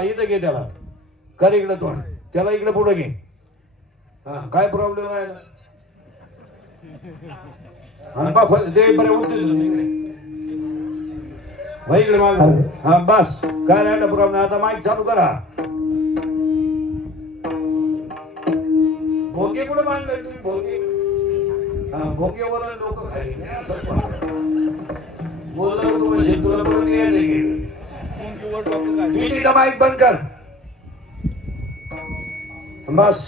हा इथं घे त्याला कर इकडे तोंड त्याला इकडे पुढे घे हा काय प्रॉब्लेम राहिला ते बरे उठते भाई इकडे माग हा बस काय राहिला प्रॉब्लेम आता माईक चालू करा भोगे कुठे बांधले तुम्ही भोगे हा भोगेवर लोक खाली बोललो तू तुला परत यायचं माईक बंद कर बस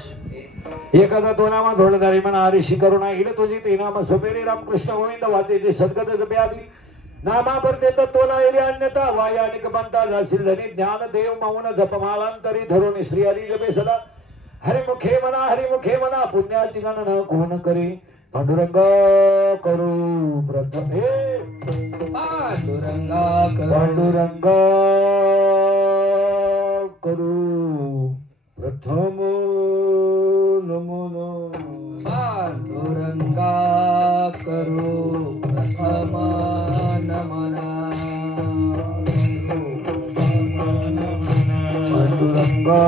एखादा तो नामा धोळधारी म्हणा हरिशी करुणा इकडे तुझी ते नाम सोपेरी रामकृष्ण गोविंद वाचे ते सद्गत जप्यादी नामावरते तत्वना एरी अन्यता वायानिक बनता जाशील धनी ज्ञान देव मौन जपमालांतरी धरून श्री हरी जपे सदा हरिमुखे म्हणा पुण्याची गणना कोण करे पांडुरंग करू प्रथम पांडुरंग करू प्रथम नमो पांडुरंगा करू प्रथम नमना पांडुरंगा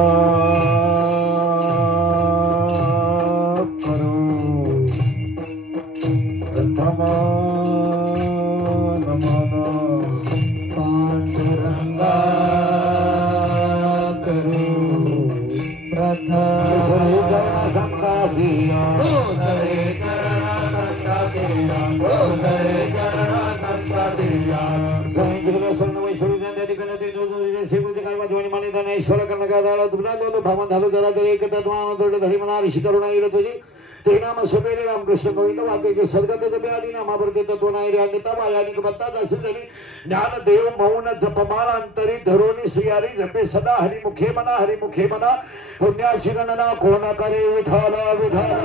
ईश्वर कर्ण भावन झालो जरा तरी एकता धरी म्हणा ऋषी करुणा येईल तुझी ते नाम सोपेरे रामकृष्ण गोविंद वाक्याचे सद्गत जपे आदी नामावरते तत्व नाही अन्यता वायानिक बत्तात असेल तरी ज्ञान देव मौन जपमाल अंतरी धरोनी श्रीहरी जपे सदा हरिमुखे म्हणा पुण्याची गणना कोण करे विठाल विठाल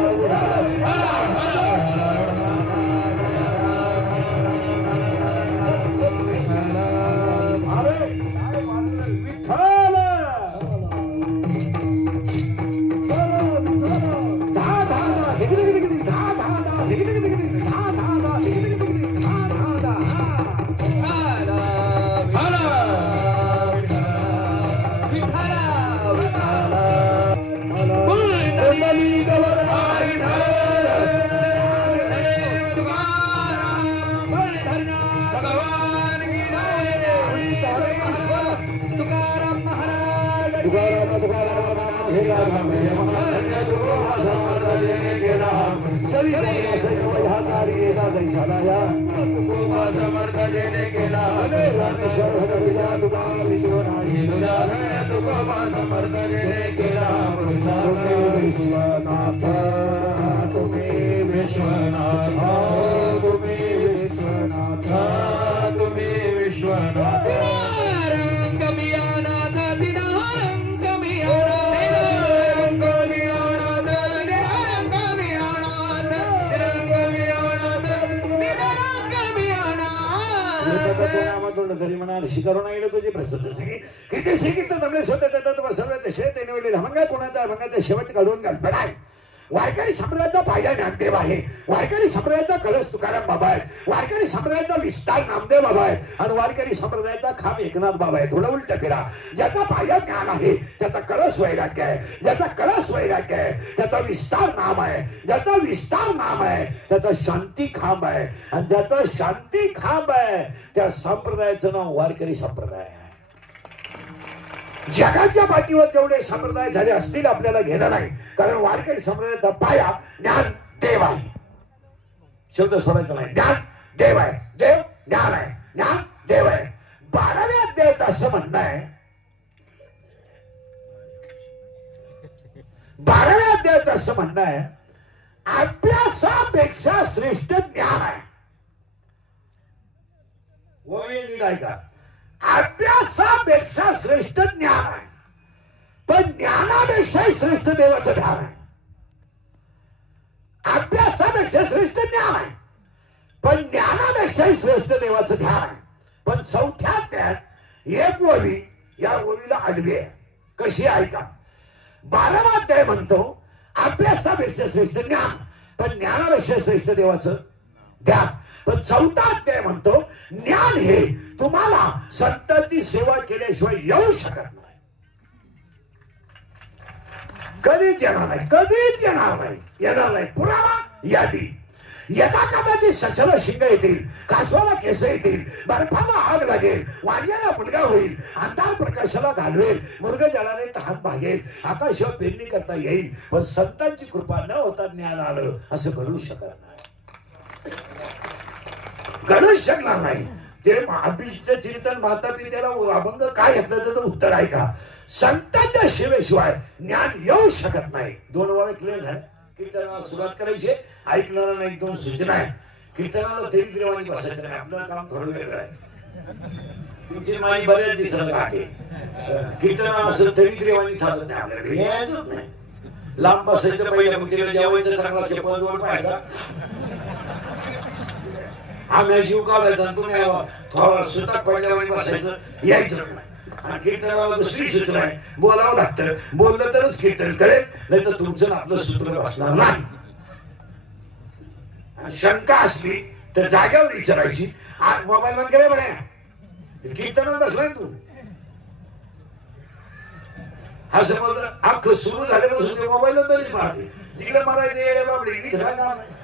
करुणा येईल तुझी प्रस्तुत किती शिकित तमले स्वतः देतात सर्व शेत निवडले भंगा कोणाचा भंगाचा शेवट काढून घालपडाय वारकरी संप्रदायाचा पाया ज्ञानदेव आहे वारकरी संप्रदायाचा कलश तुकाराम बाबा आहेत वारकरी संप्रदायाचा विस्तार नामदेव बाबा आहेत आणि वारकरी संप्रदायाचा खांब एकनाथ बाबा आहे थोडं उलट फिरा ज्याचा पाया ज्ञान आहे त्याचा कलश वैराग्य आहे ज्याचा कलश वैराग्य आहे त्याचा विस्तार नाम आहे ज्याचा विस्तार नाम आहे त्याचा शांती खांब आहे आणि ज्याचा शांती खांब आहे त्या संप्रदायाचं नाव वारकरी संप्रदाय आहे जगाच्या पाठीवर जेवढे संप्रदाय झाले असतील आपल्याला घेणं नाही कारण वारकरी संप्रदायाचा पाया ज्ञान देव आहे शब्द सोडायचा नाही ज्ञान देव आहे देव ज्ञान आहे ज्ञान देव आहे 12व्या अध्यायात असं म्हणणं आहे 12व्या अध्यायात असं म्हणणं आहे अभ्यासापेक्षा श्रेष्ठ ज्ञान आहे नीट ऐका अभ्यासापेक्षा श्रेष्ठ ज्ञान आहे पण ज्ञानापेक्षा श्रेष्ठ देवाचं ध्यान आहे अभ्यासापेक्षा श्रेष्ठ ज्ञान आहे पण ज्ञानापेक्षा श्रेष्ठ देवाचं ध्यान आहे पण चौथ्या अध्यायात एक ओवी या ओवीला आडवी आहे कशी ऐका 12वा अध्याय म्हणतो अभ्यासापेक्षा श्रेष्ठ ज्ञान पण ज्ञानापेक्षा श्रेष्ठ देवाचं ध्यान पण 4था अध्याय म्हणतो ज्ञान हे तुम्हाला संतांची सेवा केल्याशिवाय येऊ शकत नाही कधीच येणार नाही, कधीच येणार नाही, येणार नाही. पुरावा यादी. यदा कदाचित सशाला शिंग येतील, कासवाला केस येतील, बर्फाला आग लागेल, वांग्याला मुलगा होईल, अंधार प्रकाशाला घालवेल, मृगजलाने तहान भागेल, आकाशावर पेरणी करता येईल, पण संतांची कृपा न होता ज्ञान आलं असं घडू शकत नाही, घडूच शकणार नाही. ते अभिष्ट चिंतन माता पित्याला अभंग काय घेतलं त्याचं उत्तर आहे का? संतांच्या सेवेशिवाय ज्ञान येऊ शकत नाही. 2 वेळा क्लिअर झाले. कीर्तनाला सुरुवात करायची. ऐकणाऱ्यांना 1-2 सूचना आहेत. कीर्तनाला दरिद्रवाणी बसायचं नाही, आपलं काम थोडं वेगळं आहे. तुमची माई बऱ्याच दिवसाला गाठे. कीर्तनाला असं दरिद्रवाणी चालत नाही, आपल्याकडे यायचंच नाही. लांब बसायचं, पहिल्या पंक्तीला जेवायचं, चांगला चप्पल जोड पाहायचा, आम्ही जीव काढायचा, तुम्ही थोडा सुताक पडल्यावर बसायचं, यायचं नाही. आणि कीर्तनाला दुसरी सूचना आहे, बोलावं लागतं. बोललं तरच कीर्तन कळेल, नाही तर तुमचं आपलं सूत्र बसणार नाही. शंका असली तर जाग्यावर विचारायची. मोबाईल बंद करे म्हणे, कीर्तनावर बसलाय तू. हा समज अख्खं सुरू झाल्यापासून ते मोबाईलच बरीच पाहते. तिकडे मारायचे येडे बाबडे, इथं काय काम आहे?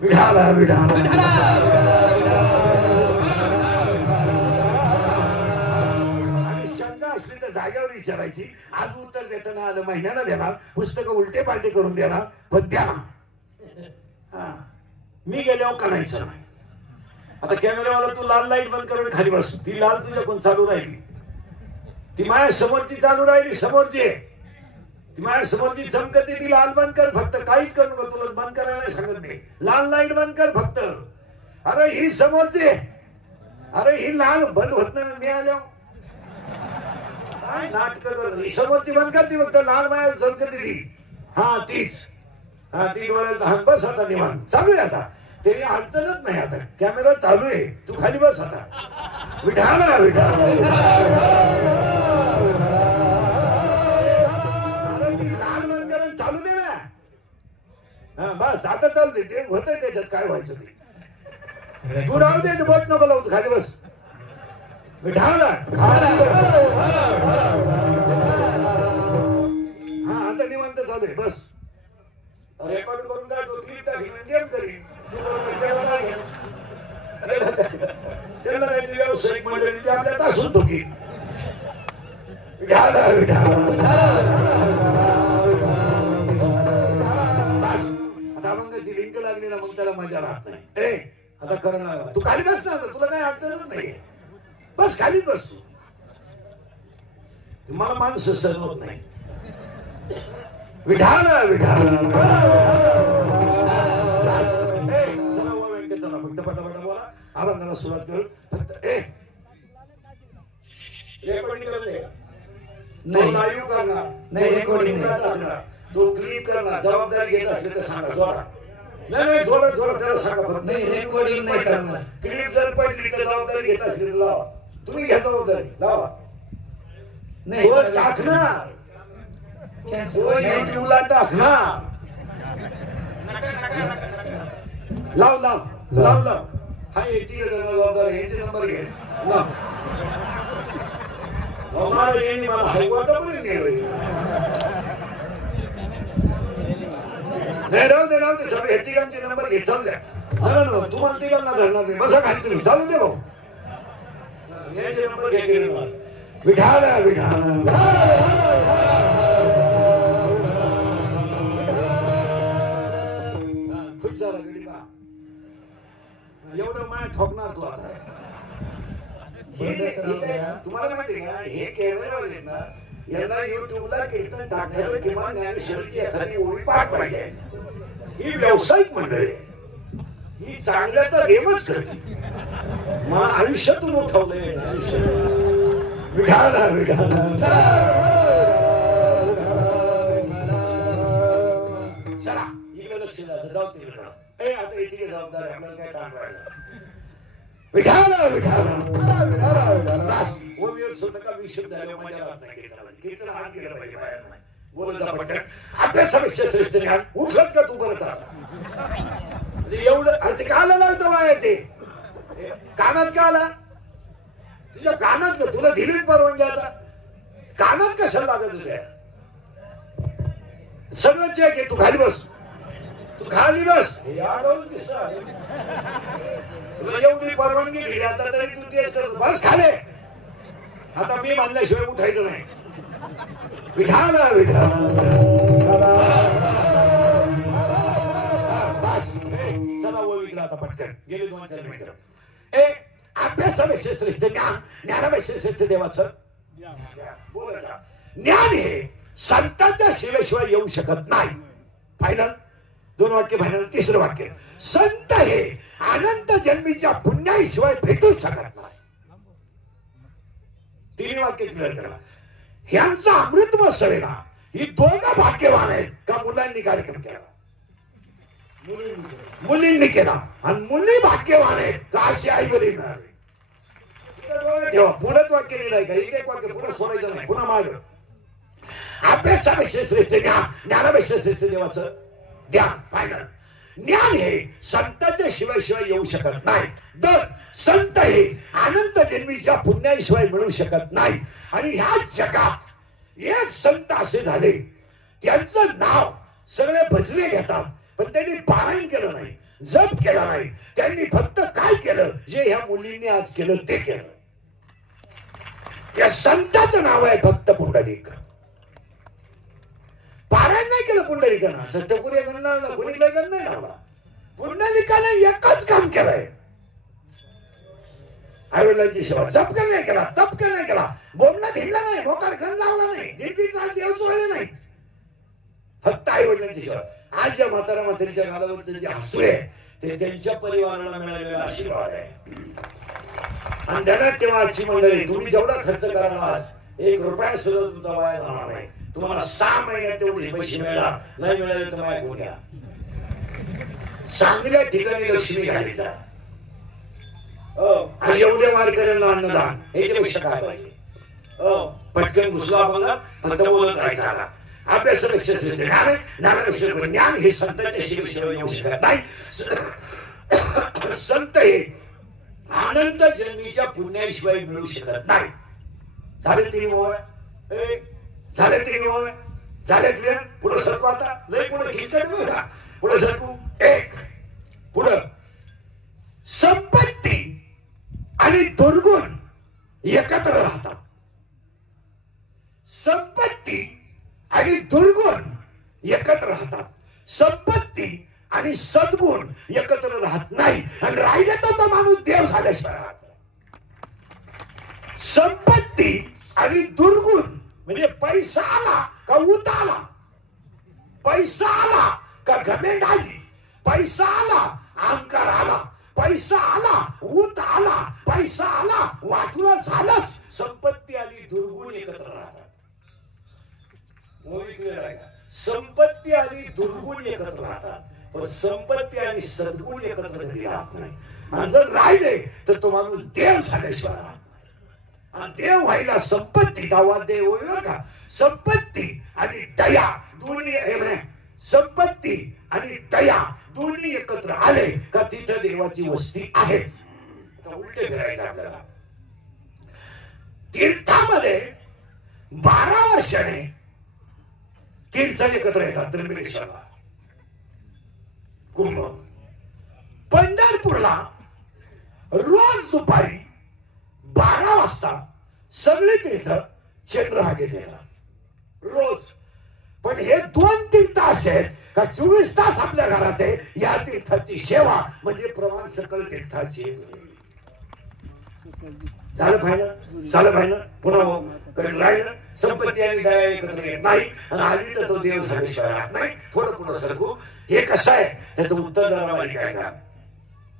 विढाला विढाला असली तर जागेवर विचारायची. आज उत्तर देताना आलं, महिन्याला देणार, पुस्तक उलटे पालटे करून देणार, पण द्या ना. मी गेल्यावर काढायचं नाही. आता कॅमेरावाला तू लाल लाईट बंद करून खाली बस. ती लाल तुझ्या कोण चालू राहिली, ती माझ्या समोरची चालू राहिली, समोरची ती माझ्या समोरची चमकते, ती लाल बंद कर फक्त. काहीच करू नको, तुला बंद करायला नाही सांगत मी. लाल लाईट बंद कर फक्त. अरे ही समोरची, अरे ही लाल बंद होत नाही, मी आल्यावर नाटक कर. समोरची बंद करते फक्त, लाल माया चमकते ती. हा तीच, हा ती डोळ्यात हात. बस आता निवांत चालू आहे. आता त्याने अडचणच नाही. आता कॅमेरा चालू आहे, तू खाली बस आता. विढाला विढाला लाल बंद करून चालू दे ना. हा बस आता चालू दे. ते होतंय त्याच्यात काय व्हायचं ते. तू राहू दे, बोट नको लावू, खाली बस. विढाला हा आता निवांत चालू आहे, बस. रेकॉर्ड करून काय तो क्लिप टाकीन गेम करीन. त्याला काय ते व्यावसायिक मंडळी ते आपल्या तासून ठोकी. विढाला विढाला आता अभंगाची लिंक लागली ना, मग त्याला मजा राहत नाही. ए आता करण लागला, तू खाली बस ना. आता तुला काही अडचणच नाही, बस खालीच बस तू. तुम्हाला माणसं सहन होत नाही. विढाला विढाला चला फक्त पटापटा बोला. अभंगाला सुरुवात करू. फक्त रेकॉर्डिंग करत आहे, तो लाईव्ह करणार नाही, रेकॉर्डिंग टाकणार, तो क्लिप करणार. जबाबदारी घेत असले तर सांगा, जोरा. नाही जोरात जोरात त्याला सांगा फक्त. नाही रेकॉर्डिंग नाही करणार. क्लिप जर पडली तर जबाबदारी घेत असली तर लावा. तुम्ही घ्या जबाबदारी, लावा. तो टाकणार, तो युट्यूबला टाकणार. लाव लाव लाव लाव. हा एकटी जबाबदार आहे, यांचे नंबर घे. लाव. मला हायकोर्टापर्यंत गेलो. नाही राहू दे राहू दे, चालू. हे तिघांचे नंबर घे, चालू द्या. ना तुम्हाला तिघांना धरणार नाही, बसा खाली तुम्ही. चालू दे भाऊ, यांचे नंबर घे. विढाला विढाला खुश झाला गडी बा. एवढं माय ठोकणार तू आता. तुम्हाला माहिती का, हे कॅमेरावाले आहेत ना, यांना युट्यूबला कीर्तन टाकण्यावर किमान ज्ञानेश्वरीची एखादी ओळी पाठ पाहिजे. ही व्यावसायिक मंडळी आहे, ही चांगल्याचा गेमच करते. मला आयुष्यातून उठवलंय, आयुष्यात. विढाला विढाला चला इकडे लक्ष द्या. जाऊ तिकडे. आता इथे जबाबदारी, आपल्याला काय काम राहिलं. विढाला विढाला ओवीवर स्वतः विषय झाले. मजा राहत नाही कीर्तनाची. कीर्तन हात गेलं पाहिजे, बाहेर नाही. बोलत जा पटकन. अभ्यासापेक्षा श्रेष्ठ ज्ञान. उठलत का तू परत आता? एवढं ते काला लावतं वाया. ते कानात का आला? तुझ्या कानात का? तुला दिलीच परवानगी, आता कानात कशाला लागत होत्या? सगळं चेक आहे. तू खाली बस, तू खाली बस. यादव दिसत तुला एवढी परवानगी दिली आता तरी तू तेच करत बस खाले. आता मी मानल्याशिवाय उठायचं नाही. विठाला विठाला बस. चला वो इकडे आता पटकन गेले 2-4 मिनिटं. अभ्यासापेक्षा श्रेष्ठ ज्ञान, ज्ञानापेक्षा श्रेष्ठ देवाचं बोलायचं. ज्ञान हे संतांच्या सेवेशिवाय येऊ शकत नाही. फायनल 2 वाक्य फायनल. तिसरं वाक्य, संत हे अनंत जन्मीच्या पुण्याशिवाय भेटू शकत नाही. 3 वाक्य क्लिअर करा. ह्यांचा अमृत महोत्सव आहे ना, ही दोघं भाग्यवान आहेत का मुलांनी कार्यक्रम केला, मुलींनी केला. आणि मुली भाग्यवान आहेत का अशी आई वडील मिळाले. तेव्हा पुढे वाक्य लिहिलंय का, एक वाक्य पुढे सोडायचं नाही, पुन्हा माग. अभ्यासापेक्षा श्रेष्ठ ज्ञान, ज्ञानापेक्षा श्रेष्ठ देवाचं ज्ञान. फायनल, ज्ञान हे संतांच्या शिवाय येऊ शकत नाही. 2, संत हे अनंत जन्मीच्या पुण्याशिवाय मिळू शकत नाही. आणि ह्या जगात एक संत असे झाले, त्यांचं नाव सगळे भजने घेतात, पण त्यांनी पारायण केलं नाही, जप केला नाही. त्यांनी फक्त काय केलं, जे ह्या मुलींनी आज केलं ते केलं. त्या संताचं नाव आहे भक्त पुंडलिक. पारायण नाही केलं पुंडलिकानं, सट्टपुरी गणना कोणीला गण नाही लावला. पुंडलिकाने एकच काम केलंय, आईवडिलांची सेवा. जप का नाही केला, तप का नाही केला, बोमला धिडला नाही, मोकार गण लावला नाही, 1.5 तास देव चोळले नाहीत, फक्त आईवडिलांची सेवा. आज या म्हातारा म्हातारीच्या गालावरचं जे हसू आहे ते त्यांच्या परिवाराला मिळालेला आशीर्वाद आहे. आणि ध्यानात तेव्हा आजची मंडळी, तुम्ही जेवढा खर्च कराल आज 1 रुपया सुद्धा तुमचा वाया जाणार नाही. तुम्हाला 6 महिन्यात तेवढे पैसे मिळणार, नाही मिळाले तर माय घ्या. चांगल्या ठिकाणी लक्ष्मी घालायचा. आज एवढ्या वारकऱ्यांना अन्नदान, याच्यापेक्षा काय पाहिजे. पटकन घुसला बघा, फक्त बोलत राहायचा. अभ्यासापेक्षा श्रेष्ठ ज्ञान, ज्ञानापेक्षा ज्ञान हे संतांच्या शिवाय येऊ शकत नाही. संत हे अनंत जन्मीच्या पुण्याशिवाय मिळू शकत नाही. झाले 3 ओळ, झाले 3 ओळ, झाले क्लिअर. पुढे सरकू आता, लय पुढे खिचकट बघा, पुढे सरकू. 1 पुढं, संपत्ती आणि दुर्गुण एकत्र राहतात. संपत्ती आणि दुर्गुण एकत्र राहतात. संपत्ती आणि सद्गुण एकत्र राहत नाही. आणि राहिले तर तो माणूस देव झाल्याशिवाय राहत. संपत्ती आणि दुर्गुण म्हणजे पैसा आला का उत आला, पैसा आला का घमेंड आली, पैसा आला अहंकार आला, पैसा आला उत आला, पैसा आला वाटलं झालंच. संपत्ती आणि दुर्गुण एकत्र राहतात. संपत्ती आणि दुर्गुण एकत्र राहतात, पण संपत्ती आणि सद्गुण एकत्र कधी राहत नाही. आणि जर राहिले तर तो माणूस देव झाल्याशिवाय राहत नाही. आणि देव व्हायला संपत्ती, गावात देव होईल का, संपत्ती आणि दया दोन्ही, संपत्ती आणि दया दोन्ही एकत्र आले का तिथं देवाची वस्ती आहे. उलटे फिरायचं आपल्याला. तीर्थामध्ये 12 वर्षाने तीर्थ एकत्र येतात. त्र्यंबकेश्वरला, कुंभ. पंढरपूरला रोज दुपारी 12 वाजता सगळे तीर्थ चंद्रभागेत येतात रोज. पण हे 2 तीर्थ असे आहेत का 24 तास आपल्या घरात आहे. या तीर्थाची सेवा म्हणजे प्रमाण सकल तीर्थाची. झालं फायनल, झालं फायनल. पुन्हा राहिलं, संपत्ती आणि दया एकत्र येत नाही. आणि आधी तर तो देव झाल्याशिवाय राहत नाही. थोडं पुढं सरकू. हे कसं आहे त्याचं उत्तर जरा बारीक आहे का.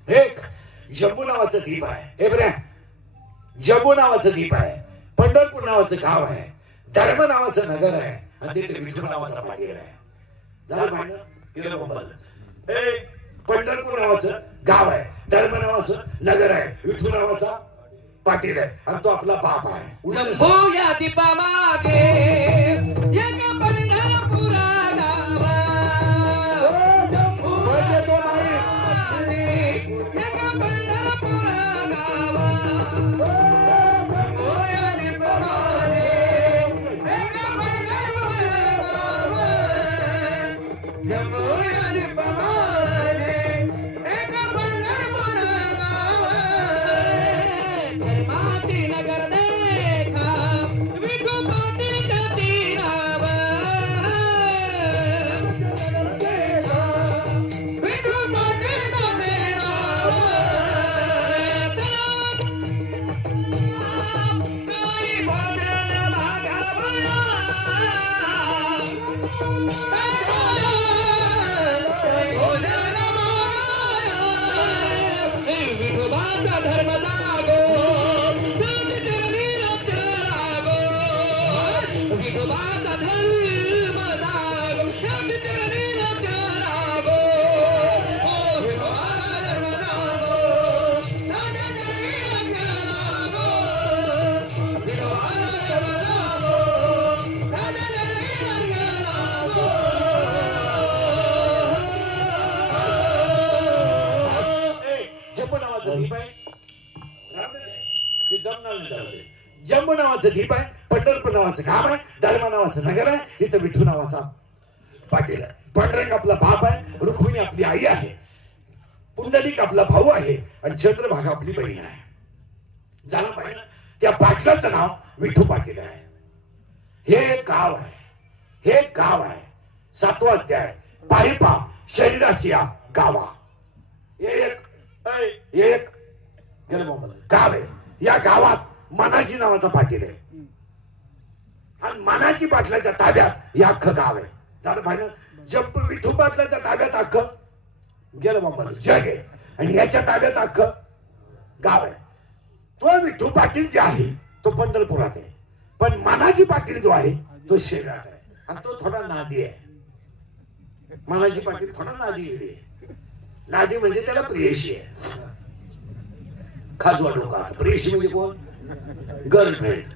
एक जम्बू नावाचं द्वीप आहे. हे बरं, जम्बू नावाचं द्वीप आहे. पंढरपूर नावाचं गाव आहे. धर्म नावाचं नगर आहे. आणि तिथे विठू नावाचा पाटील आहे. झालं फायनल, केलं मोबाईल. पंढरपूर नावाचं गाव आहे, धर्म नावाचं नगर आहे, विठू नावाचा पाटील आहे, आणि तो आपला बाप आहे. जम्बो या दीपा मागे एक पंढरपुरा गावा, जम्बो या दीपा मागे एक पंढरपुरा गावा, जम्बो या दीपा मागे एक पंढरपुरा गावा, धर्म जागो चरणी लागो विठोबाचा धर्म जागो चरणी लागो विठोबाचा धर्म जागो जम्बो नावाचं द्वीप आहे ते जमणार नाही जाऊ दे. जम्बो नावाचं द्वीप आहे, पंढरपूर नावाचं गाव आहे, धर्मा नावाचं नगर आहे, तिथं विठू नावाचा पाटील आहे. पांडुरंग आपला बाप आहे, रुक्मिणी आपली आई आहे, पुंडलिक आपला भाऊ आहे आणि चंद्रभागा आपली बहीण आहे. झालं पाहिजे. त्या पाटलाचं नाव विठू पाटील आहे. हे एक गाव आहे, हे एक गाव आहे. 7वा अध्याय पाहिपा शरीराची या गावा. एक गाव आहे. या गावात मनाजी नावाचा पाटील आहे आणि मनाजी पाटलाच्या ताब्यात हे अख्खं गाव आहे. झालं पाहिजे. जप विठू पाटलाच्या ताब्यात अख्खं गेलं मुंबईला जग आहे आणि याच्या ताब्यात अख्खं गाव आहे. तो विठू पाटील जे आहे तो पंढरपुरात आहे, पण मनाजी पाटील जो आहे तो शरीरात आहे आणि तो थोडा नादी आहे. मनाजी पाटील थोडा नादी येडे आहे. नादी म्हणजे त्याला प्रियशी आहे. खाजवा डोका. प्रियशी म्हणजे कोण? गर्लफ्रेंड.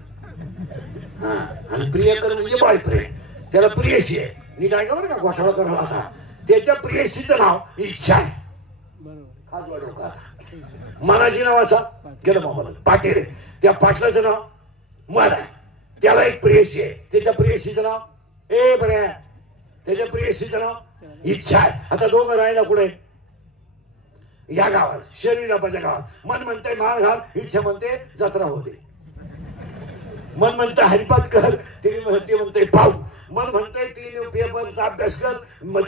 हा, आणि प्रियकर म्हणजे बॉयफ्रेंड. त्याला प्रियशी आहे. नीट ऐका बरं का, घोटाळा करायला आता. त्याच्या प्रियशीचं नाव इच्छा आहे. खाजवा डोका. मनाजी नावाचा गेलं मोबाईल पाटील आहे. त्या पाटलाचं नाव मन आहे. त्याला एक प्रियशी आहे. त्याच्या प्रियशीचं नाव बरं, त्याच्या प्रियशीचं नाव इच्छा आहे. आता दोघं राहायला कुठे? या गावात, शरीराच्या गावात. मन म्हणतंय माळ घाल, इच्छा म्हणते जत्रा होऊ दे. मन म्हणतंय हरिपाठ कर, ते म्हणतंय पाहू. मन म्हणतंय 3 पेपरचा अभ्यास कर,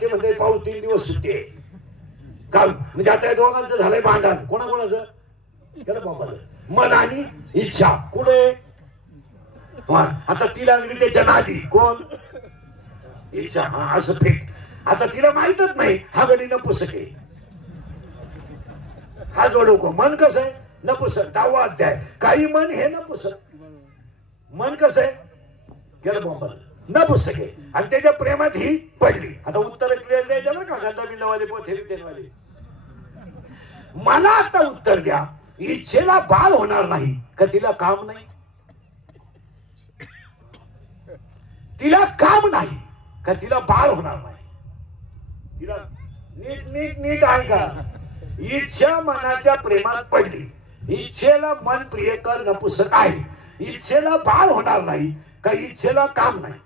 ते म्हणतंय पाहू 3 दिवस सुट्टी आहे. गाव म्हणजे आता या दोघांचं झालंय भांडण. कोणाकोणाचं? त्याला बाबाला. मन आणि इच्छा कुठे? आता ती लागली त्याच्या नादी. कोण? इच्छा. हा, असं फेक. आता तिला माहितच नाही हा गडी नपुसक आहे. हा जोडो. मन कसं आहे? नपुसक. 10वा अध्याय. काही मन हे नपुसक. मन कसं आहे? गेलं बॉम्बल नपुसक आहे आणि त्याच्या प्रेमात ही पडली. आता उत्तर क्लिअर द्यायचं बरं का, गंदा बिंदावाले पोथे बितेवाले. मला आता उत्तर द्या. इच्छेला बाळ होणार नाही का तिला काम नाही? तिला काम नाही का तिला बाळ होणार नाही? तिला नीट नीट नीट ऐका. इच्छा मनाच्या प्रेमात पडली. इच्छेला मन प्रियकर नपुसक आहे. इच्छेला बाळ होणार नाही का इच्छेला काम नाही?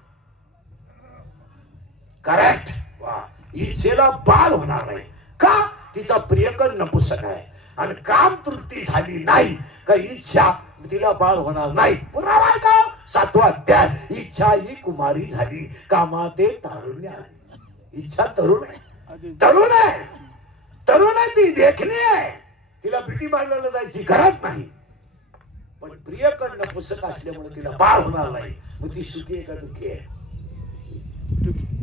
करेक्ट. वा. इच्छेला बाळ होणार नाही का? तिचा प्रियकर नपुसक आहे आणि काम तृप्ती झाली नाही का इच्छा तिला बाळ होणार नाही. पुरावा आहे का? 7वा अध्याय. इच्छा ही कुमारी झाली, कामाते तारुण्य आली. इच्छा तरुण आहे. तरुण आहे. तरुण आहे ती. देखणी आहे. तिला बिटी बांधायला जायची गरज नाही. पण प्रियकर नपुसक असल्यामुळे तिला बाळ होणार नाही. मग ती सुखी आहे का दुःखी आहे?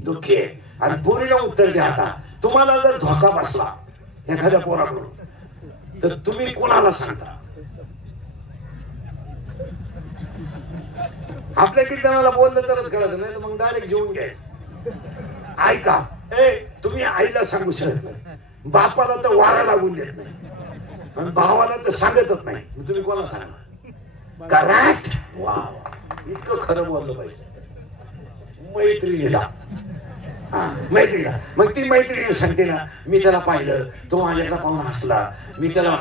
दुःखी आहे. आणि पोरीला उत्तर द्या. आता तुम्हाला जर धोका बसला एखाद्या पोराकडून तर तुम्ही कोणाला सांगता? आपल्या कीर्तनाला बोललं तरच कळत नाही, तर मग डायरेक्ट जेवून घ्यायचं. ऐका. तुम्ही आईला सांगू शकत नाही, बापाला तर वारा लागून देत नाही आणि भावाला तर सांगतच नाही. मग तुम्ही कोणाला सांगणार? करेक्ट. वा वा. इतकं खरं बोललं पाहिजे. मैत्रिणीला. मैत्रीला. मग ती मैत्रिणी सांगते ना, मी त्याला पाहिलं, तो माझ्याकडे पाहून हसला, मी त्याला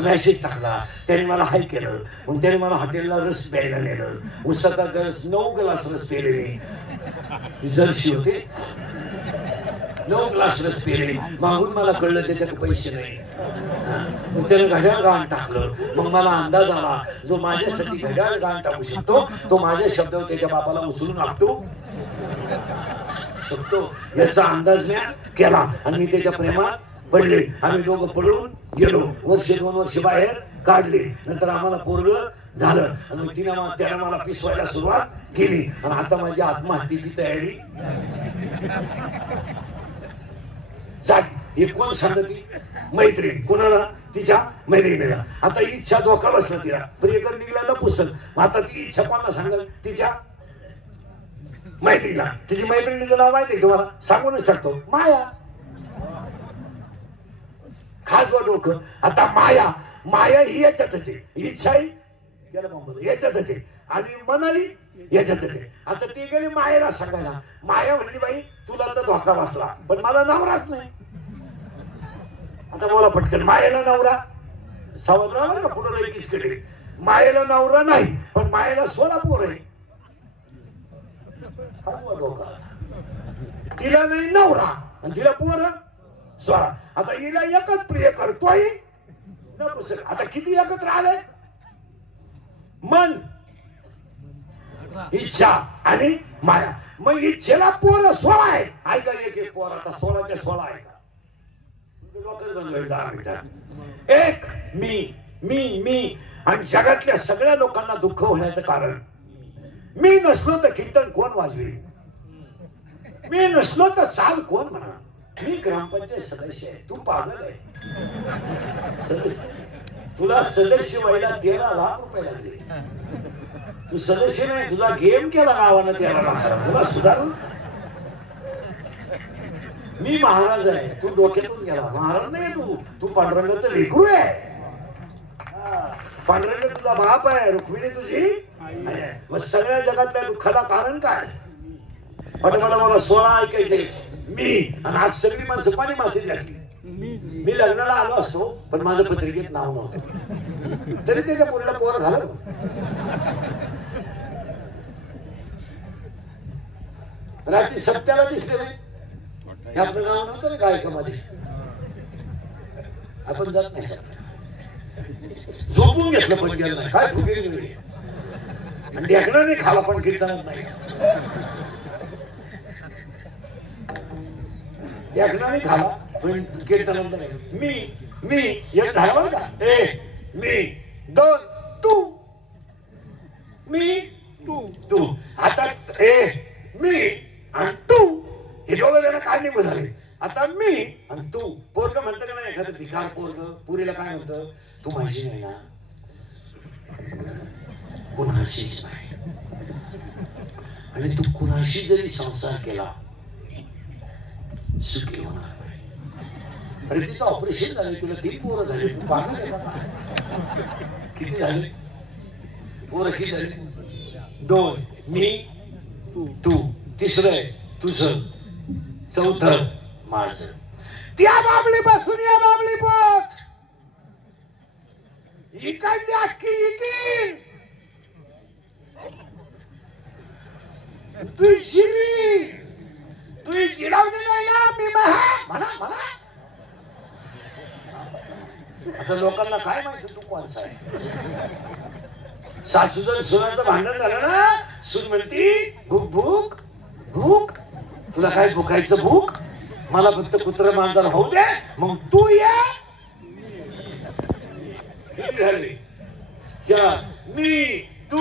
मेसेज टाकला, त्याने मला हाय केलं, मग त्याने मला हॉटेलला रस प्यायला नेलं, उसाचा 9 ग्लास रस पेले. मी जर्सी होते. 9 ग्लास रस पेले. मागून मला कळलं त्याच्यात पैसे नाही. मग त्याने घड्याळ गाण टाकलं. मग मला अंदाज आला, जो माझ्यासाठी घड्याळ गाण टाकू शकतो तो माझ्या शब्दावर त्याच्या बापाला उचलून टाकतो शकतो, याचा अंदाज मी केला आणि मी त्याच्या प्रेमात पडले. आम्ही दोघं पळून गेलो. 1-2 वर्ष बाहेर काढले. नंतर आम्हाला पोरग झालं आणि त्यानं मला पिसवायला सुरुवात केली आणि आता माझी आत्महत्येची तयारी झाली. हे कोण सांगती? मैत्रीण. कोणाला? तिच्या मैत्रिणीला. आता ही इच्छा धोका बसला तिला, प्रियकर निघला न पुसल. आता ती इच्छा कोणाला सांगल? तिच्या मैत्रिणीला. तिची मैत्रिणीचं नाव माहिती तुम्हाला? सांगूनच टाकतो, माया. खास वा डोकं. आता माया, माया ही याच्यातच आहे, इच्छा ही याच्यातच आहे आणि मनाली याच्यातच आहे. आता ती गेली मायेला सांगायला. माया म्हणली बाई तुला तर धोका बसला पण मला नवराच नाही. आता बोला पटकन, मायेला नवरा सावधराव का पुढे एकीचकडे. मायेला नवरा नाही पण मायेला 16 पोर आहे. डोका. तिला नाही नवरा आणि तिला पोर 16. आता हिला एकच प्रिय करतोय न पुस्तक. आता किती एकत्र आले? मन, इच्छा आणि माया. मग इच्छेला पोर 16 आहे. ऐका, एक पोर आता 16च्या 16 आहे का? एक मी मी मी आणि जगातल्या सगळ्या लोकांना दुःख होण्याचं कारण मी नसलो तर कीर्तन कोण वाजवेल? मी नसलो तर चाल कोण म्हणा? मी ग्रामपंचायत सदस्य आहे, तू पागल आहे. तुला सदस्य व्हायला 13 लाख रुपये लागले. तू सदस्य नाही, तुझा गेम केला गावानं 13 लाखाला. तुला सुधारू. मी महाराज आहे, तू डोक्यातून गेला. महाराज नाही तू, तू पांडुरंगाचं लेकरू आहे. पांडुरंग तुझा बाप आहे, रुक्मिणी तुझी आहे. मग सगळ्या जगातल्या दुःखाला कारण काय? मला 16 ऐकायचे मी, आणि आज सगळी माणसं पाणी मातीत घातली. मी लग्नाला आलो असतो पण माझं पत्रिकेत नाव नव्हतं, तरी त्याच्या पोरीला पोर झालं. रात्री सत्याला दिसले नाही, आपलं नाव नव्हतं ना गायकामध्ये. आपण जात नाही सत्याला. झोपून घेतलं पण गेलं नाही. काय फुगेली नाही आणि ढेकणं नाही खाला पण कीर्तनात नाही. ढेकणं नाही खाला पण कीर्तनात नाही. मी एक झाला बरं का. मी 2 तू, मी तू. आता मी आणि तू हे दोघं जण काय निघून झाले. आता मी आणि तू. पोरग म्हणतं का नाही एखादं भिकार पोरग पुरीला काय म्हणतं? तू माझी नाही ना, कुणाशीच नाही. आणि तू कुणाशी जरी संसार केला सुखी होणार नाही. अरे तिचं ऑपरेशन झालं, तुला 3 पोरं झाले, तू पाहणार का? किती झाले पोरं? किती झाले? 2. मी तू. 3रं तुझं. 4थं माझं. त्या बाबली पासून या बाबली पोत इकडली अख्खी इकीन. तू शिरी, तू जिरावली नाही ना. मी म्हणा म्हणा. आता लोकांना काय माहिती तू कोणचा आहे? सासू जर सुनाचं भांडण झालं ना, सून म्हणती भूक भूक भूक. तुला काय भुकायचं? भूक मला फक्त कुत्र मांजर होऊ दे, मग तू ये. मी तू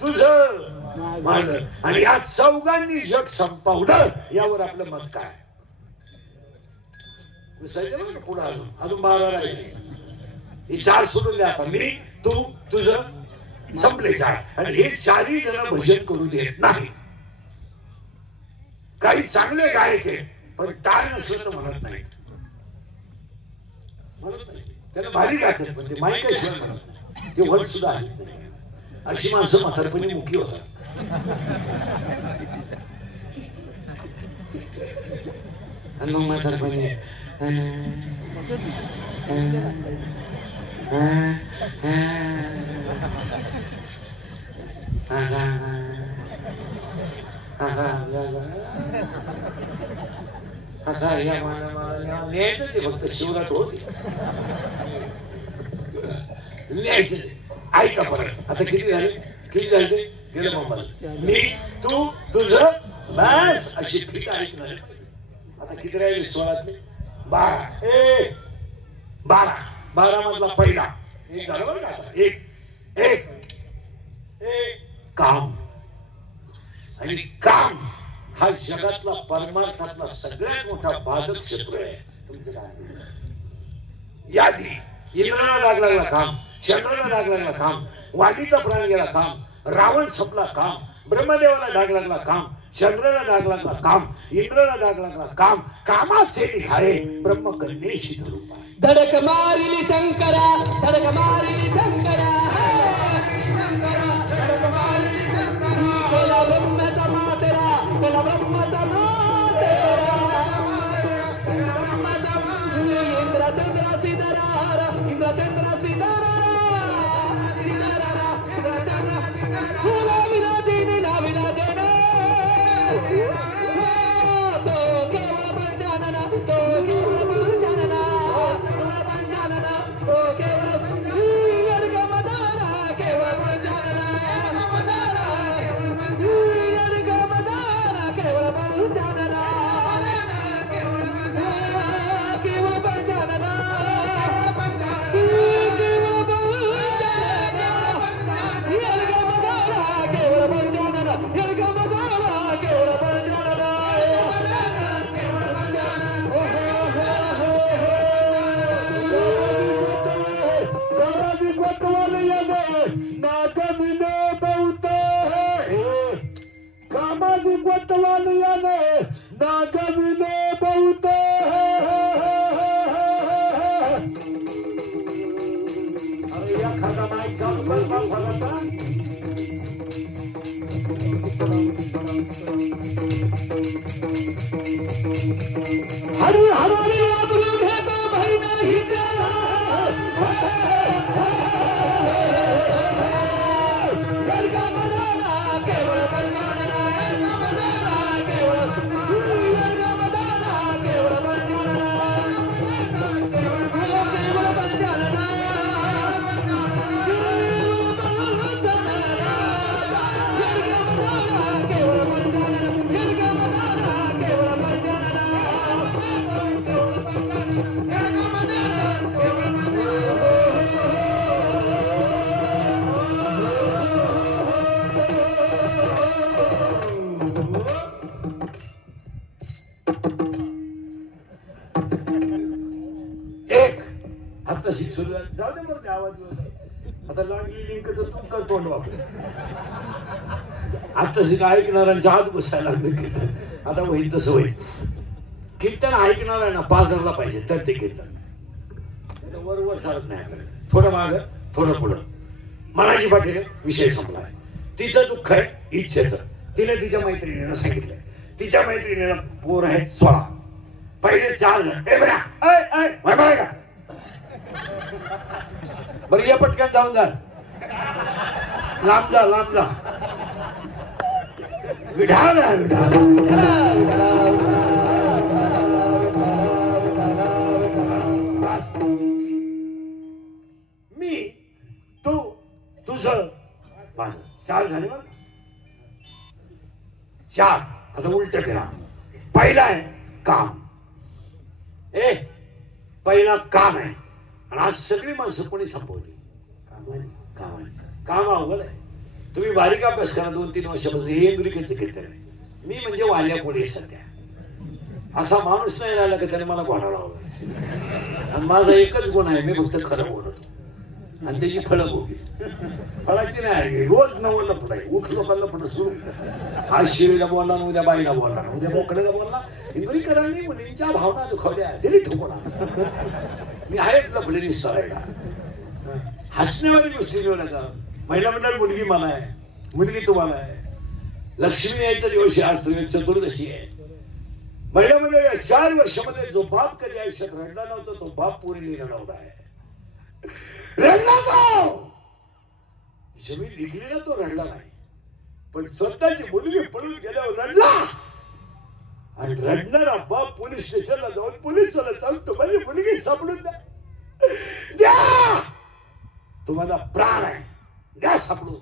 तुझं माझं. आणि या चौघांनी जग संपवलं. यावर आपलं मत काय? पुढे अजून 12 राहिले. हे 4 सोडून द्या. आता मी तू तुझं संपले 4. आणि हे 4ही जण भजन करू देत नाही. काही चांगले गायक आहे पण टाळ नसलं तर म्हणत नाही. त्याला भारी गायक पण ते माईक शिवाय म्हणत नाही. ते वत सुद्धा आणत नाही. अशी माणसं म्हातारपणी मुखी होतात. आणि मग म्हातारपणी फक्त शिवरात होती. ऐका परत. आता किती झाले? किती झाले? गेलं मोबाईल. मी तू तुझं बस अशी ठीक ऐकणार. आता किती राहिले? 16तले 12. 12 मधला पहिला एक झालं बरं का. आता एक काम. आणि काम हा जगातला परमार्थातला सगळ्यात मोठा बाधक क्षेत्र आहे. तुमचं काय? यादी इंद्राला डाग लागला काम, चंद्राला डाग लागला काम, वालीचा प्राण गेला काम, रावण संपला काम, ब्रह्मदेवाला डाग लागला काम, चंद्राला डाग लागला काम, इंद्राला डाग लागला काम, कामाचे निघाले ब्रह्म कन्येशी धरून पाय. धडक मारिली शंकरा, धडक मारिली शंकरा, केला ब्रह्माचा मातेरा, केला ब्रह्माचा मातेरा, इंद्रचंद्राची दरार, इंद्रचंद्राची दरार, फुला विना देणे ना विना देणे, तो केवळ पंचानना, तो केवळ पंचानना, तो केवळ गमदाना, केवळ पंचानना, गमदाना, केवळ पंचानना, केवळ पंचानना, हरी हरी आबरू घेतो भाई नाही त्याला, गमदाना, केवळ पंचानना, गमदाना, केवळ गमदाना, केवळ पंचानना, केवळ पंचानना, केवळ आता शिक सुरू झाली. जाऊ दे बरं आवाज आता लागली लिंक तर तू कर तोंड वापर. आता शिक ऐकणाऱ्यांच्या हात बसायला लागले कीर्तन. आता होईल तसं होईल. कीर्तन ऐकणार आहे ना पाजरला पाहिजे तर ते कीर्तन वर चालत नाही आपल्याकडे. थोडं माग थोडं पुढं. मनाची पाठीने विषय संपलाय. तिचं दुःख आहे इच्छेचं. तिने तिच्या मैत्रिणीनं सांगितलंय. तिच्या मैत्रिणीला पोर आहेत 16. पहिले 4 जण का बरं या पटकन जाऊन जा. लांब जा लांब जा. विढाल विढाल मी तू तुझं माझं 4 झाले बरं. 4 आता उलट फिरा. पहिला आहे काम. पहिला काम आहे. आणि आज सगळी माणसं कोणी संपवली कामाने. काम अवघड आहे. तुम्ही बारीक अभ्यास करा 2-3 वर्षापासून. हे इंदुरीकडचं कीर्तन आहे. मी म्हणजे वाल्या कोणी सध्या असा माणूस नाही राहिला की त्याने मला घोडा लावला. आणि माझा एकच गुण आहे. मी फक्त खरं बोलतो आणि त्याची फळं भोगली. फळाची नाही. रोज नवलं फळ आहे. उठ लोकांना फळ सुरू. आज शिवीला बोलला ना उद्या बाईला बोलला ना उद्या बोकड्याला बोलला. इंदुरीकरांनी मुलींच्या भावना दुखावल्या दिली ठोकवणार. मी आहेच लफडेली सरायला. हसण्यावाली गोष्टी घेऊ नका. महिला मंडळ मुलगी मला आहे. मुलगी तुम्हाला आहे. लक्ष्मी यायचा दिवस आज चतुर्दशी आहे. महिला मंडळ 4 वर्षामध्ये जो बाप कधी आयुष्यात रडला नव्हता तो बाप पोरीने रडवला आहे. रडला तो. जमीन निघली ना तो रडला नाही. पण स्वतःची मुलगी पळून गेल्यावर रडला. आणि रडणारा बाप पोलीस स्टेशनला जाऊन पोलिसाला सांगतो माझी मुलगी सापडून द्या. तुम्हाला प्राण आहे द्या सापडून.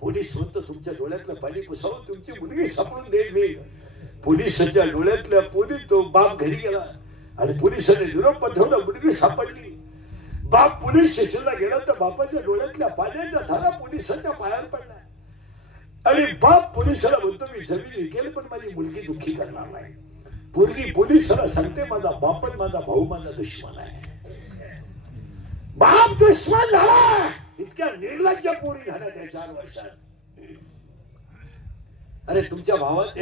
पोलीस म्हणतो तुमच्या डोळ्यातलं पाणी पुसावून तुमची मुलगी सापडून देईल मी. पोलिसाच्या डोळ्यातल्या पोलीस तो बाप घरी गेला आणि पोलिसांनी निरोप पाठवला मुलगी सापडली. बाप पोलीस स्टेशनला गेला तर बापाच्या डोळ्यातल्या पाण्याच्या धारा पोलिसाच्या पायावर पडल्या. आणि बाप पोलिसाला म्हणतो मी जमीन विकेल पण माझी मुलगी दुःखी करणार नाही. पोरगी पोलिसाला सांगते माझा बाप माझा भाऊ माझा दुश्मन आहे. दुश्मन झाला. इतक्या निर्लज्ज पोरी झाल्या त्या 4 वर्षात. अरे तुमच्या भावात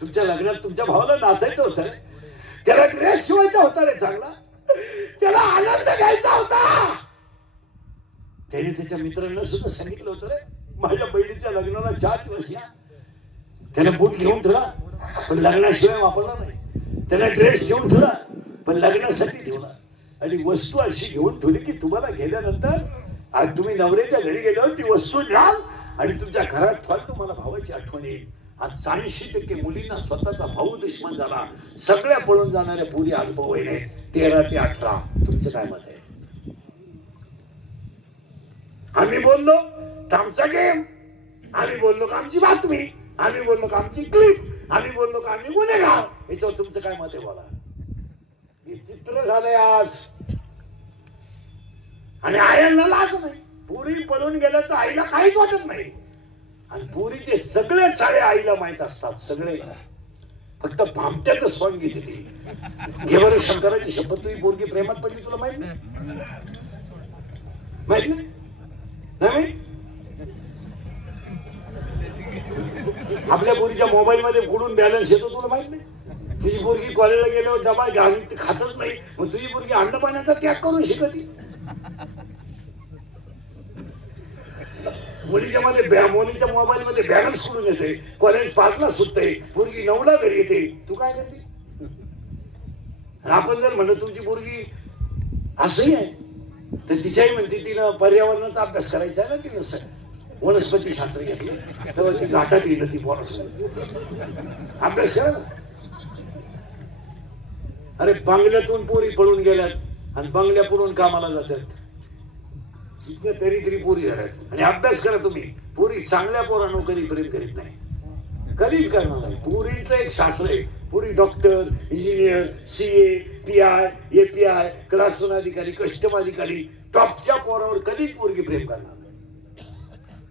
तुमच्या लग्नात तुमच्या भावाला नाचायचं होतं, त्याला ड्रेस शिवायचा होता रे चांगला, त्याला आनंद घ्यायचा होता. त्याने त्याच्या मित्रांना सुद्धा सांगितलं होतं रे माझ्या बहिणीच्या लग्नाला 4 दिवस या. त्याने बूट घेऊन ठेवला पण लग्नाशिवाय वापरला नाही. त्याने ड्रेस ठेवून ठेवला पण लग्नासाठी ठेवला. आणि वस्तू अशी घेऊन ठेवली की तुम्हाला गेल्यानंतर आज तुम्ही नवऱ्याच्या घरी गेल्यावर ती वस्तू घ्याल आणि तुमच्या घरात ठेवाल, तुम्हाला भावाची आठवण येईल. आज 80% मुलींना स्वतःचा भाऊ दुश्मन झाला. सगळ्या पळून जाणाऱ्या पुरी अल्पवयीन आहेत 13 ते 18. तुमचं काय मत आहे? आम्ही बोललो तर आमचा गेम, आम्ही बोललो का आमची बातमी, आम्ही बोललो का आमची क्लिप, आम्ही बोललो का आम्ही गुन्हेगार. याच्यावर तुमचं काय मत आहे बोला. हे चित्र झालंय आज. आणि आयांना लाज नाही. पुरी पळून गेल्याचं आईला काहीच वाटत नाही. आणि पुरीचे सगळे चाळे आईला माहित असतात. सगळे फक्त भामट्याचं स्वांग घेते ती. घे बरं शंकराची शपथ, तुझी पोरगी प्रेमात पडली तुला माहित नाही? माहित नाही? आपल्या पोरीच्या मोबाईल मध्ये कुठून बॅलन्स येतो तुला माहित नाही? तुझी पोरगी कॉलेजला गेल्यावर डबा घालून खातच नाही, मग तुझी पोरगी अन्न पाण्याचा त्याग करून शिकती. मुलीच्या मोबाईल मध्ये बॅलन्स कुठून येते? कॉलेज 5ला सुटते, पोरगी 9ला घरी येते. तू काय करते? आपण जर म्हणलं तुमची पोरगी असंही आहे तर तिच्याही म्हणते तिनं पर्यावरणाचा अभ्यास करायचा आहे ना, तिनं वनस्पती शास्त्र घेतलं तेव्हा ती घाटात येईल ती पोरासोबत. अभ्यास करा ना. अरे बंगल्यातून पोरी पळून गेल्यात आणि बंगल्या पुरून कामाला जातात. इतक्या तरी पोरी झाल्यात आणि अभ्यास करा तुम्ही. पोरी चांगल्या पोरांनो कधी प्रेम करीत नाही, कधीच करणार नाही. पोरींचं एक शास्त्र आहे. पोरी doctor, engineer, CA, PI, API, class 1 अधिकारी, कस्टम अधिकारी, टॉपच्या पोरावर कधीच पोरगी प्रेम करणार नाही,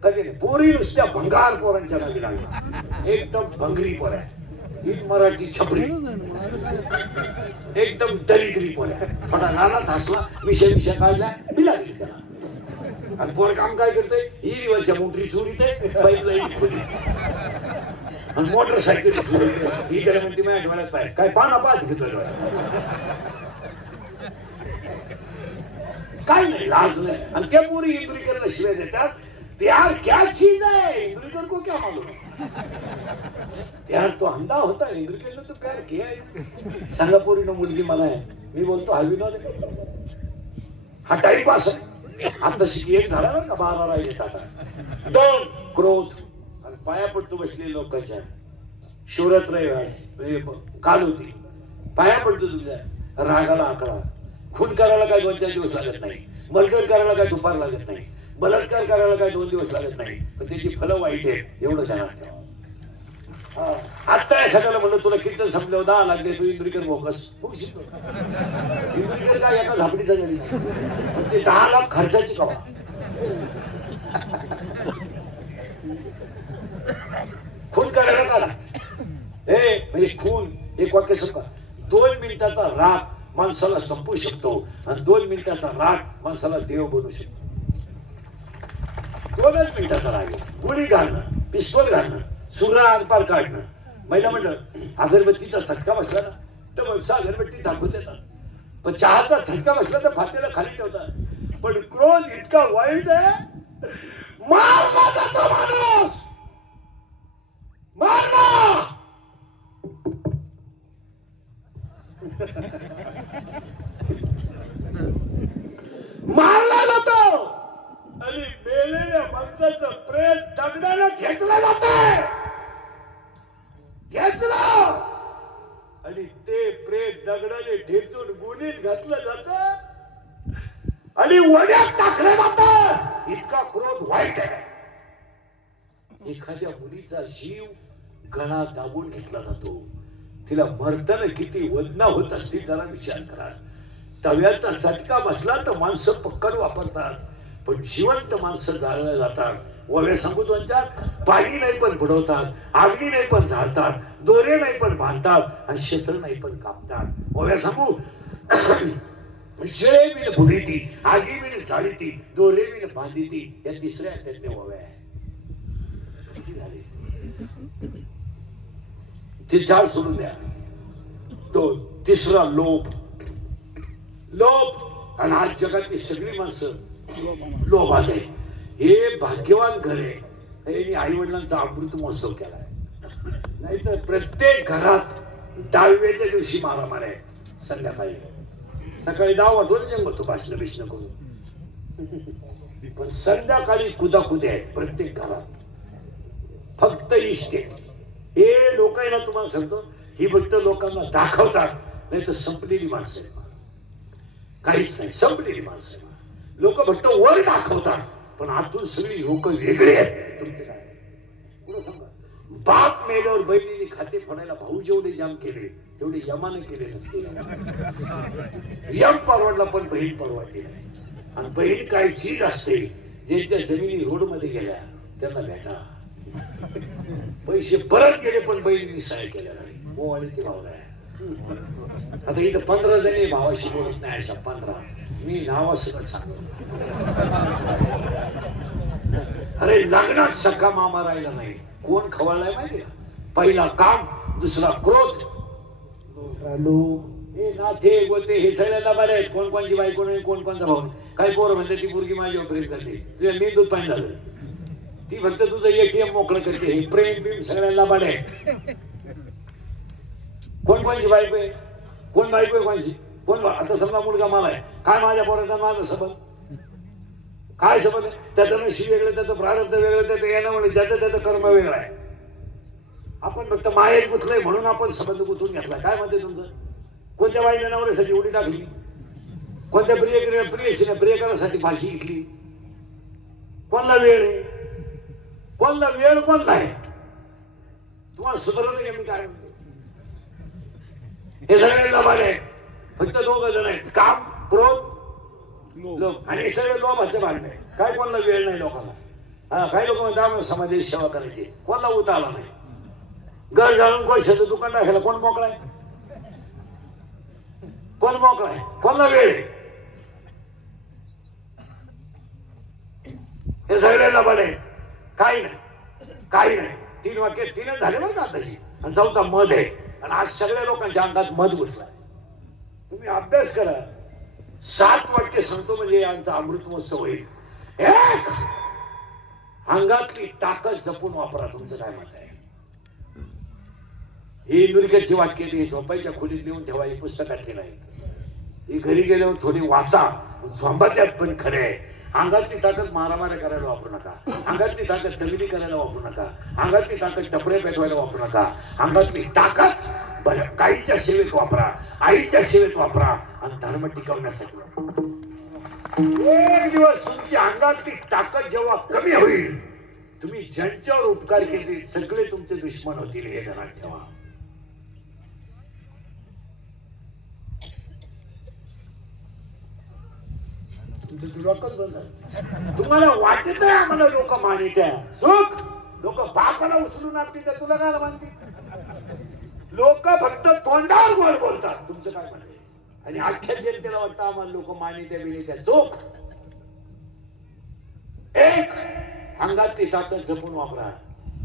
कधी नाही. पोरी नुसत्या भंगार पोरांच्या नादी लागणार. एकदम भंगरी पोर आहे, ही मराठी छपरी, एकदम दरिद्री पोर आहे. थोडा नानात हसला, मिशा काढला, बिला दिली त्याला. आणि पोर काम काय करते? हिरीवरच्या मोटरी चोरीते, पाईपलाईन खोलीते आणि मोटरसायकल चोरीते. ही त्याला म्हणते माझ्या डोळ्यात पाय काय पाना पाहत घेतो डोळ्यात. काय नाही, लाज नाही. आणि त्या पोरी इंदुरीकरला शिवाय देतात. प्यार क्या चीज है, इंदुरीकर को क्या मालूम? प्यार तो अंधा होता है, इंदुरीकर ने तो प्यार किया है. सांगा पोरीनं मुलगी मला आहे, मी बोलतो हा विनोद हा टाइमपास आहे. आता शिकी 1 झाला बरं का, 12 राहिलेत आता. 2 क्रोध आणि पाया पडतो बसले लोकांच्या. शिवरात्र काल होती, पाया पडतो तुझ्या. रागाला आकडा. खून करायला काय 2-4 दिवस लागत नाही, मर्डर करायला काय दुपार लागत नाही, बलात्कार करायला काय 2 दिवस लागत नाही, पण त्याची फलं वाईट आहेत एवढं ध्यानात ठेवा. आता एखाद्याला म्हणलं तुला कीर्तन संपल्यावर 10 लागले, तू इंदुरीकर बोकस होऊ शकतो. इंदुरीकर काय एका झापडीचा जरी नाही, पण ते 10 लाख खर्चाची कवा. खून करायला का लागते? म्हणजे खून एक वाक्य संपा. 2 मिनिटाचा राग माणसाला संपू शकतो आणि 2 मिनिटाचा राग माणसाला देव बनवू शकतो. 2च मिनिटाचा राग आहे. गोळी घालणं, पिस्तूल घालणं, सुरा आरपार काढणं. महिला म्हणलं अगरबत्तीचा झटका बसला ना तर माणसं अगरबत्ती दाखवून देतात, पण चहाचा झटका बसला तर फातेला खाली ठेवतात. पण क्रोध इतका वाईट आहे, मारला जातो माणूस, मारला. मारला जातो आणि मेलेल्या माणसाचं प्रेत दगडाला खेचलं जातंय. खेचलं आणि ते प्रेत दगडाने ठेचून गुणीत घातलं जात आणि वड्यात टाकलं जात. इतका क्रोध वाईट आहे. एखाद्या मुलीचा जीव गळा दाबून घेतला जातो. तिला मरताना किती वेदना होत असतील जरा विचार करा. तव्याचा झटका बसला तर माणसं पक्कड वापरतात, पण जिवंत माणसं जाळल्या जातात. ओव्या सांगू 2-4, पाणी नाही पण बुडवतात, आगणी नाही पण झाडतात, दोरे नाही पण बांधतात आणि क्षेत्र नाही पण कापतात. ओव्या सांगू शिळे बिन फुगीती, आगी बिन जाळीती, डोले बिन बांधिती, या तिसऱ्या त्यातले ओव्या आहे. किती झाले ते? 4 सोडून द्या. तो तिसरा लोभ. लोभ. आणि आज जगातली सगळी माणसं लोभात आहे. हे भाग्यवान घर आहे. यांनी आई वडिलांचा अमृत महोत्सव केलाय. नाहीतर प्रत्येक घरात 10व्याच्या दिवशी मारामार आहे. संध्याकाळी सकाळी 10 वाजून जन्मतो भाषण बिष्ण करून, पण संध्याकाळी कुदाकुदे आहेत प्रत्येक घरात. फक्त इस्टेट. हे लोक आहे ना, तुम्हाला सांगतो, ही फक्त लोकांना दाखवतात. नाही तर संपलेली माणसं आहे. काहीच नाही, संपलेली माणसं आहे. लोक फक्त वर दाखवतात, पण आतून सगळी लोक वेगळे आहेत. तुमचे काय पुढे सांगा. बाप मेल्यावर बहिणीने खाते फोडायला भाऊ जेवढे जाम केले तेवढे यमाने केले नसते. यम परवडला पण बहीण परवडली नाही. आणि बहीण काय चीज असते, ज्यांच्या जमिनी रोड मध्ये गेल्या त्यांना भेटा. पैसे परत गेले पण बहिणींनी सहाय्य केल्या नाही. हो आणि ते भावला आहे. आता इथं 15 जणी भावाशी बोलत नाही. अशा 15 मी नावासकट सांगतो. अरे लग्नात सख्खा मामा राहिला नाही. कोण खवळलाय माहिती का? पहिला काम, दुसरा क्रोध, दुसरा लोभ. हे नाथे गोते हे सगळ्याला बरे आहेत. कोण कोणची बायको नाही, कोण कोणचा भाऊ. काही पोरं म्हणते ती मुलगी माझ्यावर प्रेम करते, तुझ्या मेंदूत पाणी झालं. ती फक्त तुझं ATM मोकळं करते. हे प्रेम बिम सगळ्यांना बरे आहे. कोण कोणची बायको आहे, कोण बायको आहे कोणची, कोण. आता समजा मुलगा मला आहे, काय माझ्या पोराचा माझा संबंध, काय संबंध? त्याचं नशीब वेगळं, त्याचं प्रारब्ध वेगळं, त्याचं येणं म्हणजे ज्याचं त्याचं कर्म वेगळं आहे. आपण फक्त मायेत गुंतलोय म्हणून आपण संबंध गुंतून घेतला. काय म्हणते तुमचं? कोणत्या बाईने नवऱ्यासाठी उडी टाकली, कोणत्या प्रियसीने प्रियकरासाठी फाशी घेतली. कोणला वेळ आहे, कोणला वेळ, कोण नाही. तुम्हाला सुधारत नाही. मी काय म्हणतो, हे सगळे लबाड आहेत. फक्त 2 जण आहेत, काम, क्रोध, लोभ. आणि सगळे लोभाचे भांडणे. काय कोणाला वेळ नाही लोकांना. हा, काही लोक म्हणतात समाजाची सेवा करायची, कोणाला उतारला नाही. घर जाणून कोशाचं दुकान टाकायला कोण मोकळा आहे, कोण मोकळा आहे, कोणाला वेळ आहे. हे सगळे लबाड आहे. काही नाही, काही नाही. 3 वाक्य 3च झाले बरं का तशी. आणि 4था मध आहे. आणि आज सगळ्या लोकांच्या अंगात मध घुसलाय. तुम्ही अभ्यास करा. 7 वाक्य सांगतो म्हणजे यांचा अमृत महोत्सव होईल. 1, अंगातली ताकद जपून वापरा. तुमचं काय मत आहे? ही इंदुरीकरची वाक्य ती झोपायच्या खोलीत लिहून ठेवा. ही पुस्तकातली नाही. ही घरी गेल्यावर थोडी वाचा. झोंबात्यात पण खरे आहे. अंगातली ताकद मारामाऱ्या करायला वापरू नका. अंगातली ताकद दंगली करायला वापरू नका. अंगातली ताकद टपरे पेटवायला वापरू नका. अंगातली ताकद गाईच्या सेवेत वापरा, आईच्या सेवेत वापरा आणि धर्म टिकवण्यासाठी वापरा. एक दिवस तुमच्या अंगातली ताकद जेव्हा कमी होईल, तुम्ही ज्यांच्यावर उपकार केले सगळे तुमचे दुश्मन होतील. हे ध्यानात ठेवा. तुम्हाला वाटत आहे आम्हाला लोक मानित आहे सुख. लोक बापाला उचलून आपतील, तुला काय मानतील? लोक फक्त तोंडावर गोड बोलतात. तुमचं काय म्हणणं आहे? आणि अख्ख्या जनतेला वाटतं आम्हाला लोक मानित्या बिनित्या. चोख. 1, अंगातली ताकद जपून वापरा.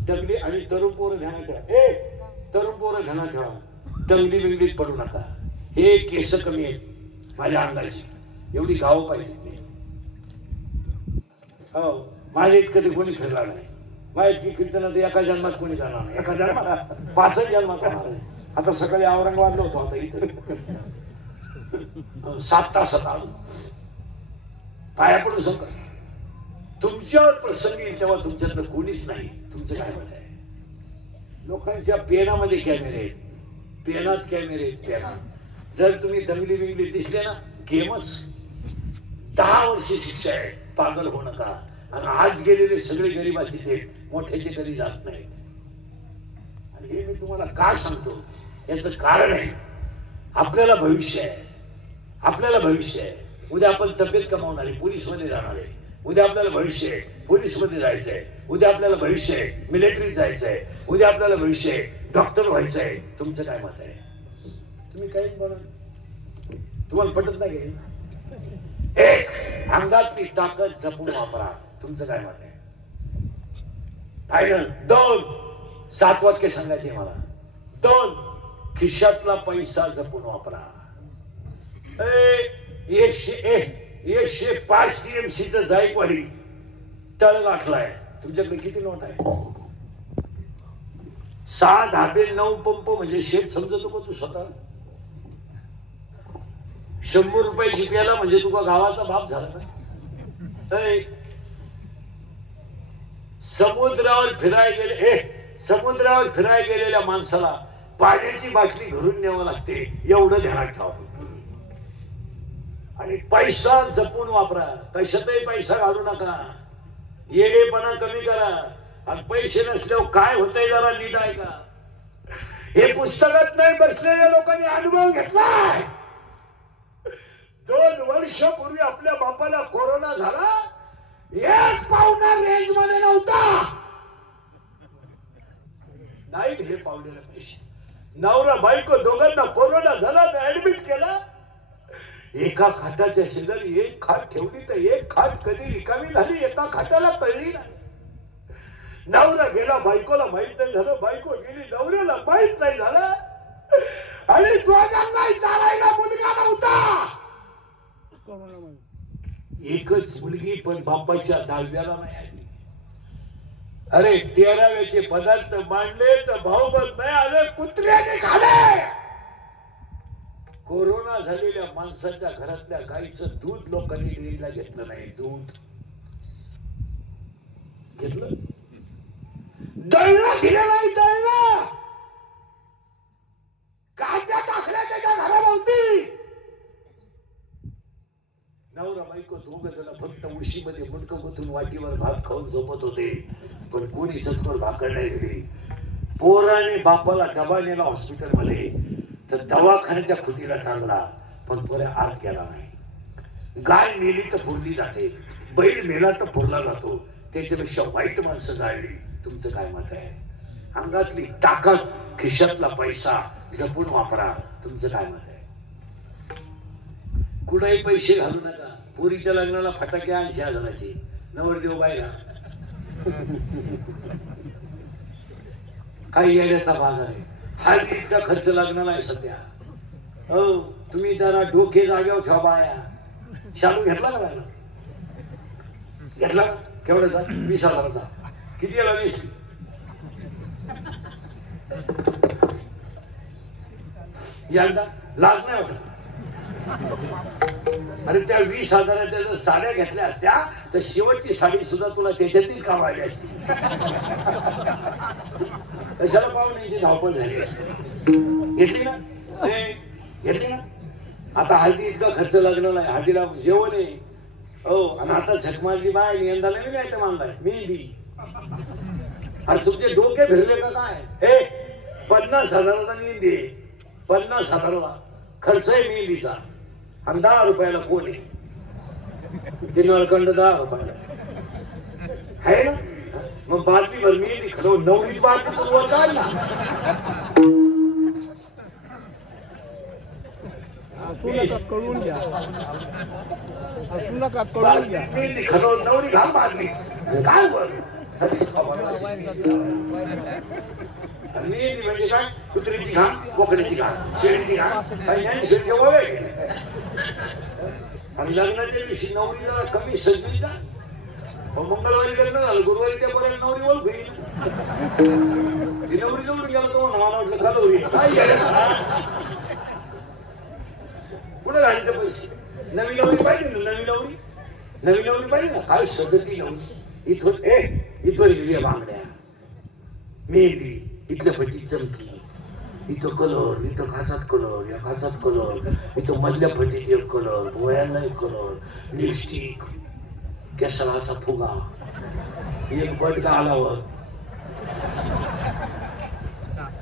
दंगली आणि तरुण पोरं ध्यानात ठेवा. तरुण पोरं ध्यानात ठेवा. दंगली बिंगलीत पडू नका. हे केस कमी आहेत माझ्या अंगाची, एवढी गाव पाहिजे. हो, माझ्या इतकं ते कोणी फिरला नाही. माझ्या इतकी कीर्तन एका जन्मात कोणी करणार नाही. एका जन्मात 5 जन्मात होणार आहे. आता सकाळी औरंगाबादला होतो. आता इथं 7 तासात आलो. पाया पडून सांगा. तुमच्यावर प्रसंग येईल तेव्हा तुमच्यातलं कोणीच नाही. तुमचं काय मत आहे? लोकांच्या पेनामध्ये कॅमेरे आहेत. पेनात कॅमेरे आहेत. पेनात जर तुम्ही दंगली बिंगली दिसले ना, गेमच. 10 वर्ष शिक्षा आहे. पागल होऊ नका. आणि आज गेलेले सगळे गरीबाचे ते मोठ्याचे कधी जात नाही. आणि हे मी तुम्हाला का सांगतो, याचं कारण आहे आपल्याला भविष्य आहे. आपल्याला भविष्य आहे. उद्या आपण तब्येत कमावणारे पोलीस मध्ये जाणार आहे. उद्या आपल्याला भविष्य आहे पोलीस मध्ये जायचंय. उद्या आपल्याला भविष्य आहे मिलिटरीत जायचंय. उद्या आपल्याला भविष्य आहे डॉक्टर व्हायचं आहे. तुमचं काय मत आहे? तुम्ही काहीच बोला. तुम्हाला पटत नाही. अंगातली ताकद जपून वापरा. तुमचं काय मत आहे? फायनल 2 7 वाक्य सांगायचे मला. 2 खिशातला पैसा जपून वापरा. 105 TMC जायकवाडी तळ गाठलाय. तुमच्याकडे किती नोट आहे? 6 धाबे 9 पंप म्हणजे शेत समजतो का तू स्वतः? 100 रुपयाची प्याला म्हणजे तुका गावाचा बाप झाला ना. समुद्रावर फिराय गेलेल्या माणसाला पाण्याची बाटली घरून न्यावं लागते, एवढं ध्यानात ठेवा. आणि पैसा जपून वापरा. कशातही पैसा घालू नका. येडेपणा कमी करा. आणि पैसे नसल्यावर काय होतंय जरा नीट ऐका. हे पुस्तकात नाही बसलेल्या लोकांनी अनुभव घेतलाय. 2 वर्षापूर्वी आपल्या बापाला कोरोना झाला. 1 पाहुणा रेंज मध्ये नव्हता. नाही दिले पाहुण्याला पैसे. नवरा बायको दोघांना कोरोना झाला, ऍडमिट केला. एका खाटाच्या शेजारी एक खाट ठेवली तर एक खाट कधी रिकामी झाली एका खाटाला कळली नाही. नवरा गेला, बायकोला माहित नाही झालं. बायको गेली, नवऱ्याला माहित नाही झालं. आणि दोघांनाही चालायला मुलगा नव्हता. एकच मुलगी पण बापाच्या 10व्याला नाही आली. अरे 13व्याचे पदार्थ मांडले तर भाऊबंद नाही आले, कुत्र्याने खाले. कोरोना झालेल्या माणसाच्या घरातल्या गाईचं दूध लोकांनी डेअरीला घेतलं नाही. दूध घेतलं, दळलं दिलं नाही. दळलं कांद्या टाकल्या त्याच्या घराभोवती. नवरा बायको दोघ जण फक्त उशीमध्ये मुंडकं गुंतून वाटीवर भात खाऊन झोपत होते, पण कोणी सत्वर भाकर नाही दिली. पोराने बापाला डबा नेला हॉस्पिटल मध्ये, तर दवाखान्याच्या खुटीला टांगला, पण पोऱ्या आत गेला नाही. गाय मेली तर पुरली जाते, बैल मेला तर पुरला जातो, त्याच्यापेक्षा वाईट माणसं जाळली. तुमचं काय मत आहे? अंगातली ताकद, खिशातला पैसा जपून वापरा. तुमचं काय मत आहे? कुठेही पैसे घालू नका. पोरीच्या लग्नाला फटाके 80,000ची, नवरदेव बायला काही येण्याचा बाजार आहे. हळदी इतका खर्च लागणार आहे सध्या. हो, तुम्ही जरा डोके जागेवर ठेवा. बाया शालू घेतला का? घेतला. केवढ्याचा? 20,000चा. किती याला? 20. यंदा लाज नाही वाटत? अरे त्या 20,000च्या जर साड्या घेतल्या असत्या तर शेवटची साडी सुद्धा तुला त्याच्यातलीच काम आली असती. कशाला पाहुण्यांची धावपळ झाली असते. घेतली ना? घेतली ना? आता हळदी इतका खर्च लागणार नाही. हळदीला जेवण आहे. हो, आणि आता झकमारली बाय यंदा नवीन आयटम आणलाय, मेहंदी. अरे तुमचे डोके फिरले का काय? 50,000चा मेहंदी आहे. 50,000ला खर्च आहे मेहंदीचा. आणि 10 रुपयाला कोण आहे? ते नळकंड 10 रुपयाला आहे ना. मग बातमी भर मेहंदी खरं नवरीच बातमी तुला काढला. कळून घ्या, कळून घ्या. मेहंदी खरं नवरी घाल बातमी काय बर. मेहंदी म्हणजे काय? कुत्रीची घाण, बोकड्याची घाण, शेळीची घाण, काही नाही. शेळीच्या वगैरे. आणि लग्नाच्या दिवशी नवरी जरा कमी सजली जा. मंगळवारी लग्न झालं, गुरुवारी त्यापर्यंत नवरी ओळख होईल. ती नवरी जवळून गेला तो मला वाटलं कलवरी काय पुढे घालायचे पैसे. नवी नवरी पाहिजे ना? नवी नवरी पाहिजे ना? काय सदती नवरी. इथं गेली बांगड्या, मेहंदी, इथल्या फटी चमकी, इथं कलर, इथं खाचात कलर, या खाचात कलर, इथं मधल्या फटीत एक कलर, डोळ्यांना एक कलर, लिपस्टिक, केसाला असा फुगा, एक बटका आलावर.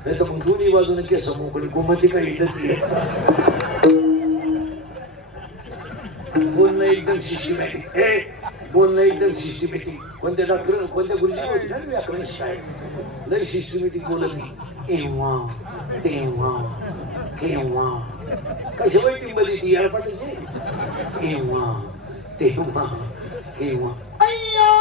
नाही तर मग दोन्ही बाजूने केस मोकळी गोमती काही बोलणं एकदम सिस्टमॅटिक. बोलणं एकदम सिस्टमॅटिक. कोणत्या डॉक्टर, कोणत्या गुरुजी होती ना व्याकरण शाळेत, लय सिस्टमॅटिक बोलती. एव्हा तेव्हा केव्हा कशी बैठी मध्ये ती याडपाटाची. एव्हा तेव्हा केव्हा अय्या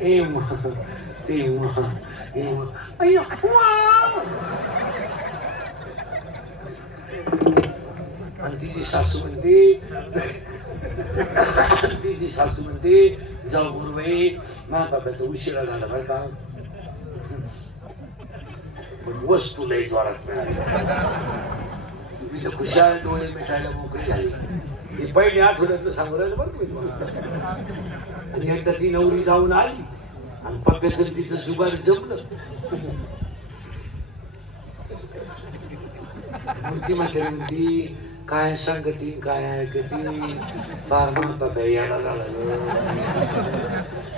तेव्हा तेव्हा तेव्हा अय्या आणि तिची सासू म्हणते जाऊ गुरुबाई मा बाबाचा उशिरा झाला बरं का पण वस्तू लई जोरात मिळाली मी तर खुशाल डोळे मिठायला मोकळी झाली ही पहिली आठवड्यातलं सांगू राहिलं बरं मी तुम्हाला आणि एकदा ती नवरी जाऊन आली आणि पप्प्याचं तिचं जुगार जमलं ती म्हणती काय सांगती काय ऐकती फार म्हणता काय याला झाला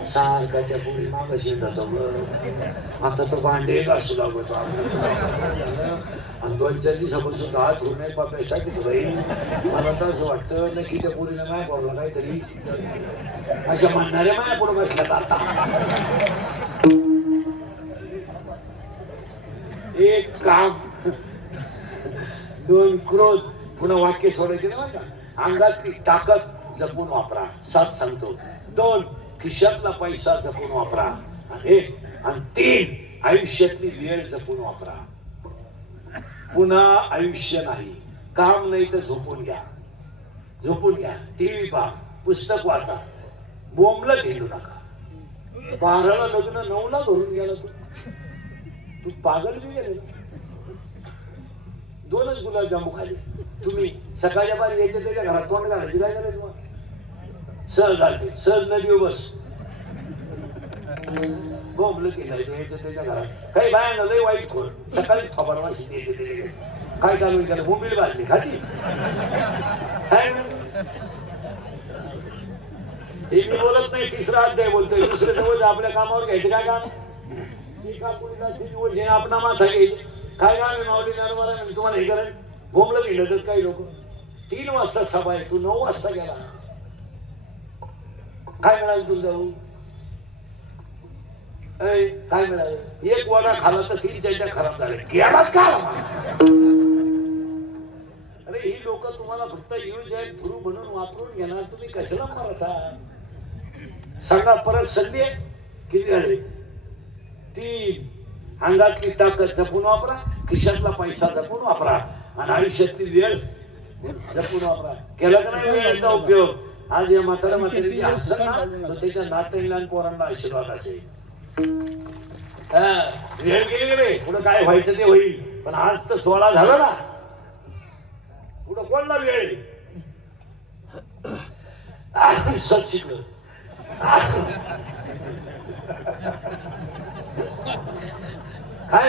सारखा त्या पोरी मागं शिंडतो ग आता तो भांडे घासू लागतो आणि 2-4 दिवसापासून हात होऊ नये पप्प्यास टाकीत बाई मला तर असं वाटतं ना की त्या पोरीनं माया बोलला काहीतरी अशा म्हणणाऱ्या माया पुढे बसल्यात आता एक काम 2 क्रोध पुन्हा वाक्य सोडायचे ना बघा अंगातली ताकद जपून वापरा 7 सांगतो 2 खिशातला पैसा जपून वापरा आणि 3 आयुष्यातली वेळ जपून वापरा पुन्हा आयुष्य नाही काम नाही तर झोपून घ्या टीव्ही पहा पुस्तक वाचा बोंबलं घेऊ नका 12ला लग्न 9ला धरून गेला तू पागल बी गेले ना 2च गुलाबजामू खाली तुम्ही सकाळच्या बारी यायचे त्याच्या घरात तोंड घालायची काय करायचं तुम्हाला सहज घालते सहज नदी बस बोंबलं केलं यायचं त्याच्या घरात काही बाया लय वाईट खोल सकाळी थोबाड वाशी द्यायचे त्याच्या काय चालू केलं बोंबील भाजली खाती हे मी बोलत नाही 3रा अध्याय बोलतोय 2रे दिवस आपल्या कामावर घ्यायचं काय काम एका पुरीलाचे दिवस येणं आपला माथा घ्यायचं काय काम माऊली ज्ञानोबा तुम्हाला हे करायचं बोंबलं गेलं तर काही लोक 3 वाजता सभा आहे तू 9 वाजता गेला काय मिळालं तुला जाऊ काय मिळालं 1 वडा खाला तर 3 चैत्या खराब झाले गेलाच का अरे ही लोक तुम्हाला फक्त यूज अँड थ्रू म्हणून वापरून घेणार तुम्ही कशाला मारता सांगा परत संधी किती झाले 3 अंगातली ताकद जपून वापरा खिशातला पैसा जपून वापरा आणि आयुष्यातली वेळ जपून वापरा केला का नाही वेळेचा उपयोग आज या म्हातारी हसत ना तो त्याच्या नात्याला आणि पोरांना आशीर्वाद असेल वेळ गेली रे पुढे काय व्हायचं ते होईल पण आज तर 16 झालं ना पुढं कोणला वेळ सत शिकलं काय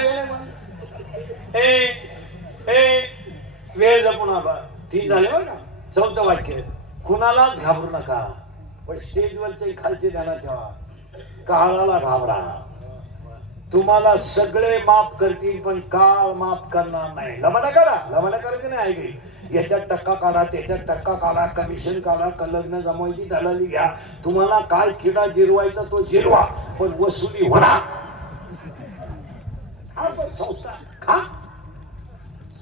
वेळ जपून आबा 3 झाले बरं का 4थं वाक्य कुणालाच घाबरू नका पण स्टेजवरचे खालचे ध्यानात ठेवा काळाला घाबरा तुम्हाला सगळे माफ करतील पण काळ माफ करणार नाही लबाडा करायचं नाही ऐक याच्यात टक्का काढा त्याच्यात टक्का काढा कमिशन काढा लग्न जमवायची दलाली घ्या तुम्हाला काय किडा जिरवायचा तो जिरवा पण वसुली होणार संस्था खा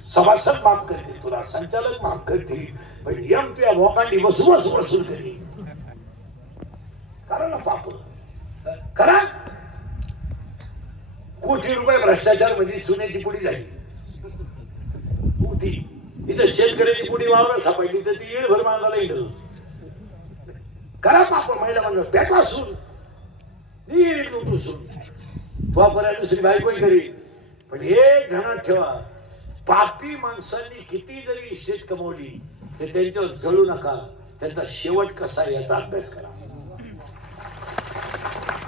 सभासद माफ करते तुला संचालक माफ करते पण यम तुझ्या भोकांडी वसूल करी करा ना पाप करा कोटी रुपये भ्रष्टाचार मध्ये सोन्याची पुडी झाली कोटी इथं शेतकऱ्याची पुडी वावर सापडली तर ती येळभर मागायला येईल करा पाप महिला म्हणलं पॅट वासून नीट लुटूसून तो पर्यंत दुसरी बायकोही करी पण एक ध्यानात ठेवा पापी माणसांनी किती जरी इस्टेट कमवली तर त्यांच्यावर जळू नका त्यांचा शेवट कसा याचा अभ्यास करा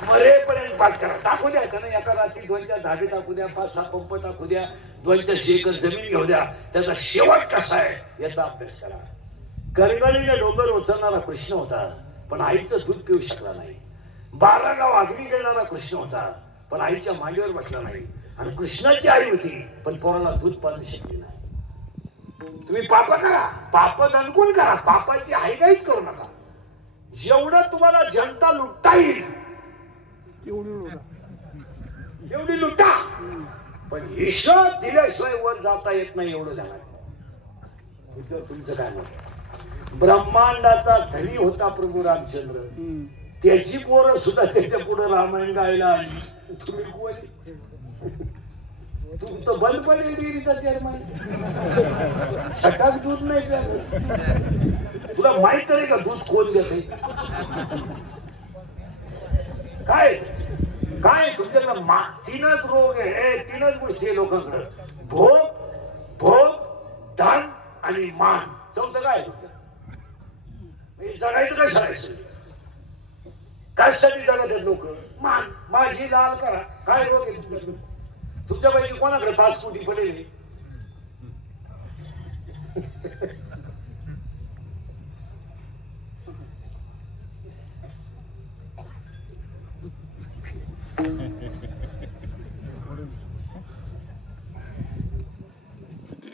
मरेपर्यंत पाठ करा टाकू द्या त्यांना एका रात्री 2-4 धाबे टाकू द्या 5-6 पंप टाकू द्या 200 एकर जमीन घेऊ द्या त्याचा शेवट कसा आहे याचा अभ्यास करा करगळीने डोंगर उचलणारा कृष्ण होता पण आईचं दूध पिऊ शकला नाही 12 गाव अग्नी करणारा कृष्ण होता पण आईच्या मांडीवर बसला नाही आणि कृष्णाची आई होती पण पोराला दूध पाजू शकली नाही तुम्ही पाप करा पाप दणकून करा पापाची हायगाईच करू नका जेवढं तुम्हाला जनता लुटता येईल तेवढी लुटा पण ईश्वर दिल्याशिवाय वर जाता येत नाही एवढं झालं. तुमचं काय मत? ब्रह्मांडाचा धनी होता प्रभू रामचंद्र, त्याची पोरं सुद्धा त्याच्या पुढे रामायण गायला आली. तुम्ही कोण? तू तर बंद पडली डेअरीचा चेअरमन, छटाक दूध नाही प्यायचं. तुला माहित नाही का दूध कोण देते? काय काय तुमच्याकडे तीनच रोग आहे, तीनच गोष्टी आहे लोकांकडे: भोग, भोग, धन आणि मान. चौथं काय? जगायचं काय सांगायचं? कशासाठी जगत आहेत लोक? मान. माझी लाल करा. काय रोग आहे तुमच्याकडे? तुमच्यापैकी कोणाकडे ताजपुटी पडेल?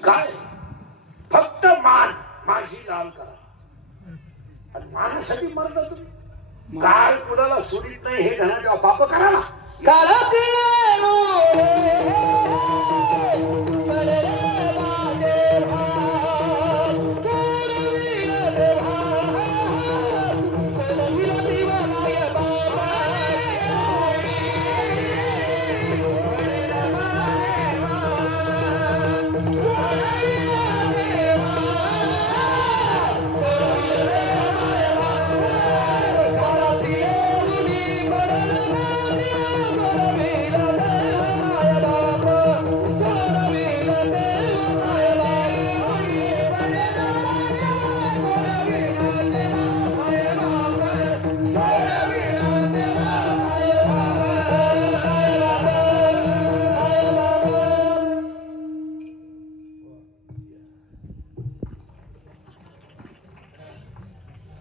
काय? फक्त मान. माझी लाल करा. आणि मानासाठी मरता तुम्ही. काळ कुणाला सोडित नाही हे घरात जेव्हा पाप करा ना.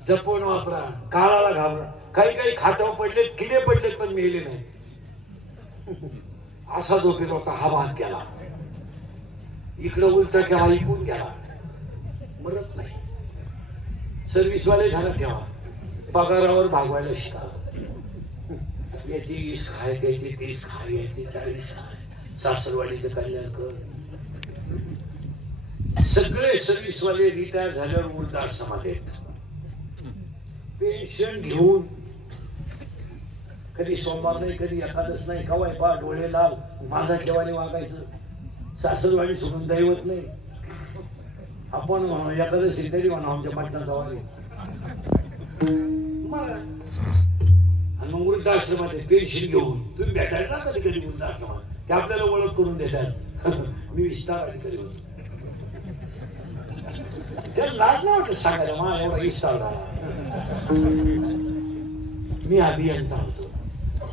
जपून वापरा. काळाला घाबरा. काही काही खाटावर पडलेत, किडे पडलेत, पण मेले नाहीत. असा झोपेल होता. हा भाग गेला, इकडं उलटा केला, इकून गेला, मरत नाही. सर्व्हिसवाले घरात ठेवा, पगारावर भागवायला शिका. याची 20 खाय, त्याची 30 खाय, याची 40 खाय. सासरवाडीचं कल्याण कर. सगळे सर्व्हिसवाले रिटायर झाल्यावर वृद्धाश्रमात आहेत. पेन्शन घेऊन कधी सोमवार नाही, कधी एकादश नाही, कवाय पा डोळे लाल, माझा केव्हाने वागायचं. सासरवाडी सोडून दैवत नाही. आपण एकादशी तरी म्हणा आमच्या पाटणाचा वागे मला. आणि मग वृद्धाश्रमात पेन्शन घेऊन तुम्ही भेटायचा कधी कधी वृद्धाश्रमात. ते आपल्याला ओळख करून देतात. मी विस्तार अधिकारी होतो. त्याला लाज नाही वाटत सांगायला मा एवढा विस्तार झाला. मी अभियंता होतो.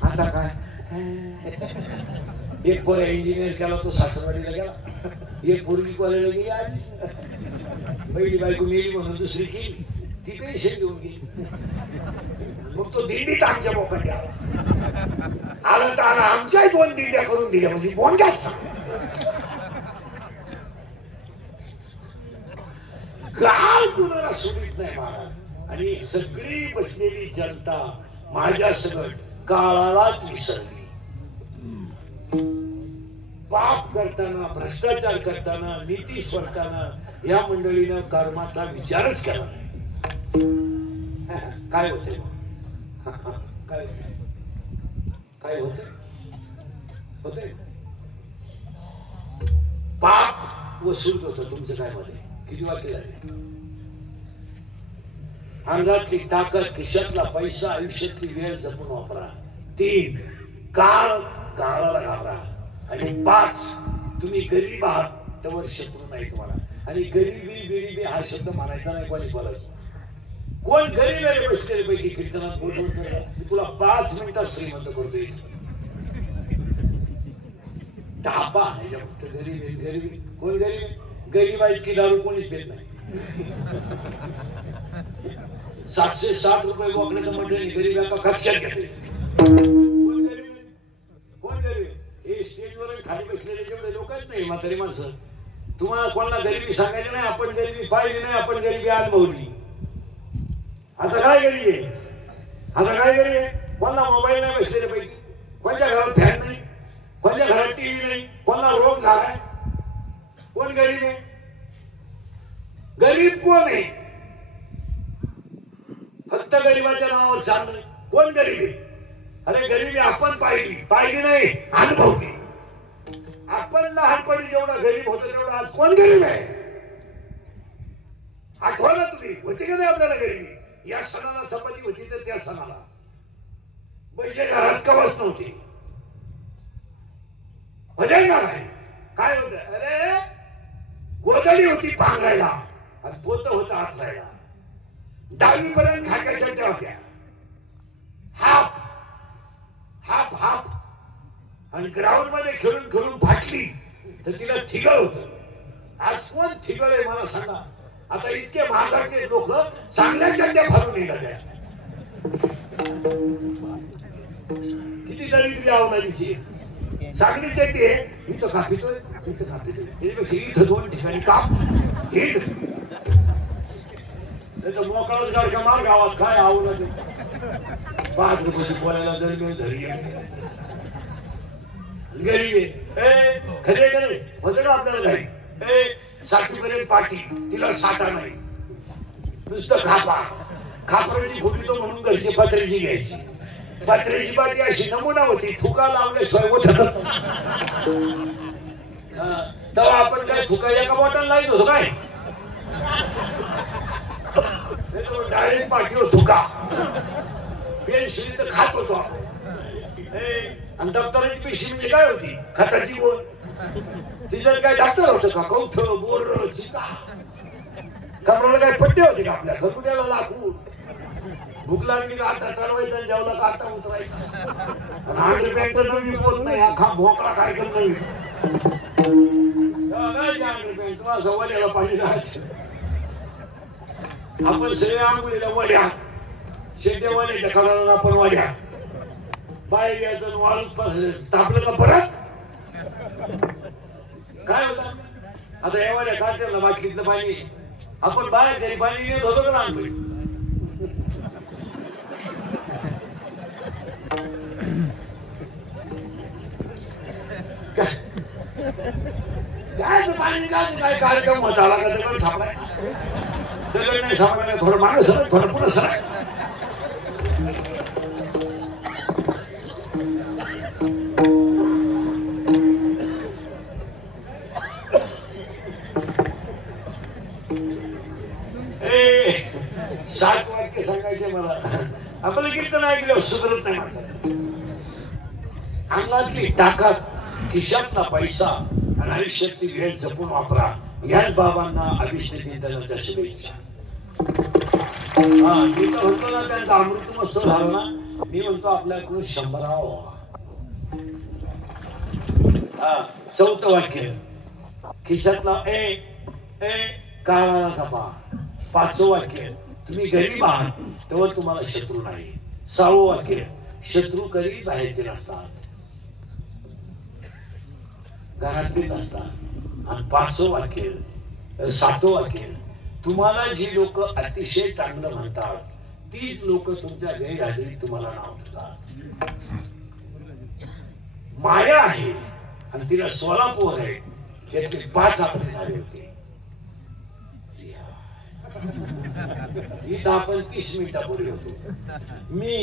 आता काय? एक पोर इंजिनियर केला, तो सासरवाडीला गेला. एक पोरगी कॉलेजला गेली, आलीच. पहिली बायको मेली म्हणून दुसरी गेली, ती पेन्शन घेऊन गेली. मग तो दिंडीत आमच्या बोकांडी आला तर आमच्याही 2 दिंड्या करून दिल्या. म्हणजे बोंगाच काल कुणाला सोडित नाही महाराज. आणि सगळी बसलेली जनता माझ्या सगळं काळालाच विसरली. पाप करताना, भ्रष्टाचार करताना, नीती सोडताना या मंडळीनं कर्माचा विचारच केला नाही. काय होते मग? काय होते? काय होते? होते पाप वसूल होतं. तुमचं काय मध्ये किती वाक्य झाले? अंगातली ताकद, खिशातला पैसा, आयुष्यातली वेळ जपून वापरा. 3 काळ, काळाला घाबरा. आणि 5 तुम्ही गरीब आहात तर शत्रू नाही तुम्हाला. आणि गरिबी बिरिबी हा शब्द म्हणायचा नाही कोणी परत. कोण गरीब आहे बसलेले पैकी कीर्तनात बोलून मी तुला 5 मिनिटात श्रीमंत करतो. इथं टापा ह्याच्या फक्त गरीब आहे. गरीबी कोण गरीब आहे? गरीब आहेत की दारू कोणीच पेत नाही. 760 रुपये बोकड्याचं म्हटलं गरीब आता खचक्यात घेते. कोण गरीब? कोण गरीब? हे स्टेजवर खाली बसलेले जेवढे लोक आहेत नाही म्हातारी माणसं. तुम्हाला कोणाला गरिबी सांगायची नाही. आपण गरिबी पाहिली नाही, आपण गरिबी अनुभवली. आता काय गरीब आहे? आता काय गरीब आहे? कोणाला मोबाईल नाही बसलेले पैकी? कोणत्या घरात फॅन नाही? कोणत्या घरात टीव्ही नाही? कोणाला रोग झालाय? कोण गरीब आहे? गरीब कोण आहे? फक्त गरीबाच्या नावावर चाललंय. कोण गरीब आहे? अरे गरिबी आपण पाहिली नाही, अनुभवली. आपण लहानपणी जेवढा गरीब होतो तेवढा आज कोण गरीब आहे? आठवा ना तुम्ही, होती का नाही आपल्याला गरिबी? या सणाला संपत्ती होती तर त्या सणाला पैसे घरात कवच नव्हते. म्हणजे काय होत? अरे गोदडी होती पांघरायला आणि पोत होतं आथरायला. 10वी पर्यंत खाक्या चड्ड्या होत्या. हाफ हाफ हाफ आणि ग्राउंड मध्ये खेळून खेळून फाटली तर तिला थिगळ होत. आज कोण थिगळ आहे मला सांगा? आता इतके महागातले लोक चांगल्या चड्ड्या फाडून निघाल्या. किती दरिद्री अवलादीची चांगली चड्डी आहे. इथं कापितोय, इथं कापितोय, त्याच्यापेक्षा इथं 2 ठिकाणी काप हिंड. नाही तर मोकळाच गाडका मार गावात काय आवडत. 5 रुपयाची पोळ्याला दरम्यान धरी गरीब आहे. खरे का नाही? होतं का आपल्याला काही? 60 पर्यंत पाठी, तिला साठा नाही, नुसतं खापराची खोटी तो म्हणून घरची पत्र्याची घ्यायची. पत्र्याची पाठी अशी नमुना होती, थुका लावल्याशिवाय उठत. तेव्हा आपण काय थुका एका बॉटल लाईत होतो काय? डायरेक्ट पाठीवर थुका. पेन्सिल तर खात होतो आपण. आणि दप्तराची पिशवी म्हणजे काय होती? खताची गोल. तिच्यात काय दप्तर होतं का? कौठ, बोर, चिचा. कमराला काय पट्टे होते का आपल्या? खरकुट्याला लाकूड. भूक लागली का आता चढवायचा, जेवला का आता उतरायचा. आणि अंडरपॅन्ट नवी बोल नाही, अख्खा भोकळा कार्यक्रम नवी. अंडरपॅन्ट असं वड्याला पाणी राहायचं. आपण सगळे आंघोळीला वड्या, शेंड्या वड्याच्या कडाला आपण वड्या. बाहेर यायचं वाळूच तापलं का परत काय होत? आता या वड्या काढताना बाटलीतलं पाणी आपण बाहेर तरी पाणी नेत होतो का लहानपणी? काय पाणी काय कार्यक्रम होता आला का दगड सापडायचा? दगड नाही सापडायला थोडं मागे सरक, थोडं पुढे सरक. सात वाक्य सांगायचे मला. आपलं कीर्तन ऐकलं सुधरत नाही माझं. अंगातली ताकद, खिशातला पैसा आणि आयुष्यातली वेळ जपून वापरा. याच बाबांना अभिष्ट चिंतनाच्या शुभेच्छा. मी तर म्हणतो ना त्यांचा अमृत महोत्सव झाला ना, मी म्हणतो आपल्याकडून 100. 4थं वाक्य खिशातला काळाला जपा. 5वं वाक्य तुम्ही गरीब आहात तेव्हा तुम्हाला शत्रू नाही. 6वं वाक्य शत्रू कधी बाहेरचे नसतात, घरातलेच असतात. आणि 5वं वाक्य 7वं वाक्य तुम्हाला जी लोक अतिशय चांगलं म्हणतात तीच लोक तुमच्या गैरहजेरीत तुम्हाला नाव ठेवतात. माया आहे आणि तिला 16 पोर आहे, त्यातले 5 आपले झाले होते. इथं आपण 30 मिनिटापूर्वी होतो. मी,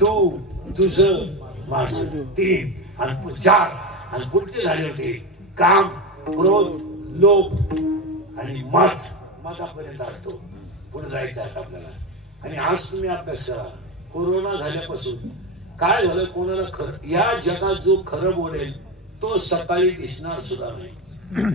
तू, तुझं, माझं 3 आणि 4 आणि पुढचे झाले होते काम, क्रोध, लोभ आणि मतापर्यंत आलतो. पुढे जायचं आता आपल्याला. आणि आज तुम्ही अभ्यास करा. कोरोना झाल्यापासून काय झालं? कोणाला खरं या जगात जो खरं बोलेल तो सकाळी दिसणार सुद्धा नाही.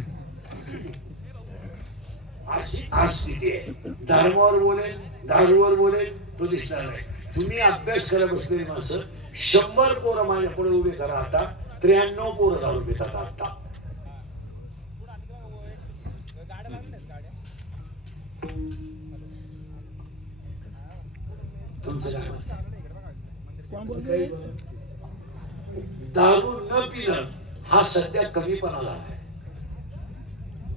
अशी आज स्थिती आहे. धर्मावर बोलेल, दारूवर बोलेल, तो दिसणार नाही. तुम्ही अभ्यास करत बसलेली माणसं 100 पोरं माझ्या पुढे उभे करा. आता 93 पोरं दारू पितात. आता तुमचं काय मत? दारू न पिणं हा सध्या कमीपणा झाला आहे.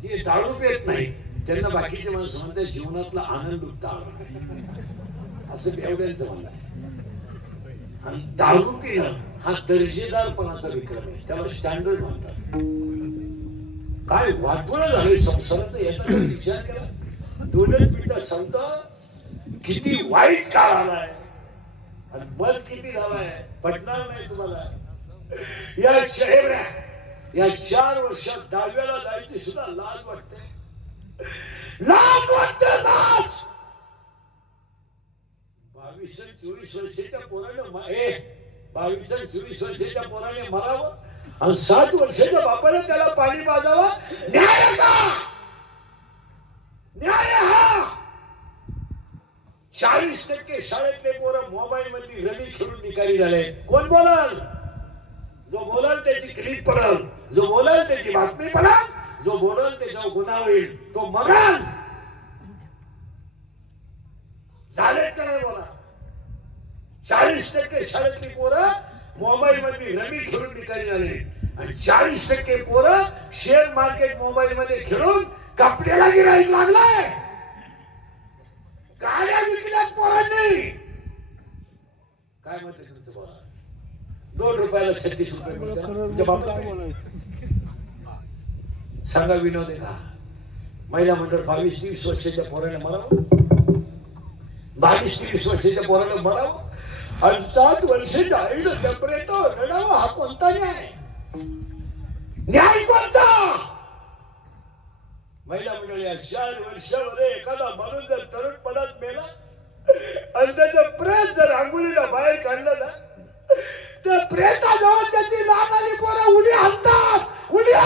जे दारू पित नाही त्यांना बाकीचे माणसं म्हणतात जीवनातला आनंद लुटता आला नाही, असं बेवड्यांचं म्हणणं आहे. आणि दारू पिणं हा दर्जेदारपणाचा विक्रम आहे, त्याला स्टँडर्ड म्हणतात. काय वाटोळं झालंय संसाराचं याचा कधी विचार केला? 2च मिनिटं सांगतो किती वाईट काळ आलाय आणि मत किती झालाय पटणार नाही तुम्हाला. या शहरा या 4 वर्षात 10व्याला जायची सुद्धा लाज वाटते. लाज वाटते लाज. 22 आणि 24 वर्षाच्या पोराने 22 आणि 24 वर्षाच्या पोराने मरावं आणि 60 वर्षाच्या बापाने त्याला पाणी पाजावं. न्याय का? न्याय हा 40% शाळेतले पोरं मोबाईल मध्ये रमी खेळून निकारी झाले. कोण बोलाल? जो बोलाल त्याची क्लिप पडल, जो बोलाल त्याची बातमी पडल, जो बोलाल त्याच्यावर गुन्हा होईल तो मराल. झालेच का नाही बोला? 40% शाळेतली पोरं मोबाईल मध्ये रमी खेळून निकारी झाले आणि 40% पोरं शेअर मार्केट मोबाईल मध्ये खेळून कपड्याला गिराईक लागलाय. गाड्या विकल्या पोरांनी. काय म्हणते तुमचं बोला? 2 रुपयाला 36 रुपये मिळतात. तुमच्या बापाला सांगा विनोद आहे का? महिला मंडळ 22-23 वर्षाच्या पोराने मरावं, 22-23 वर्षाच्या पोराने मरावं आणि 7 वर्षाच्या आईनं डबरेतो रडावं. हा कोणता न्याय? न्याय कोणता? महिला मंडळ या 4 वर्षामध्ये एखादा माणूस जर तरुणपणात मेला आणि त्याचं प्रेत जर आंघोळीला बाहेर काढलं ना, त्या प्रेताजवळ त्याची लहान आली पोरं उडी आणतात. उड्या.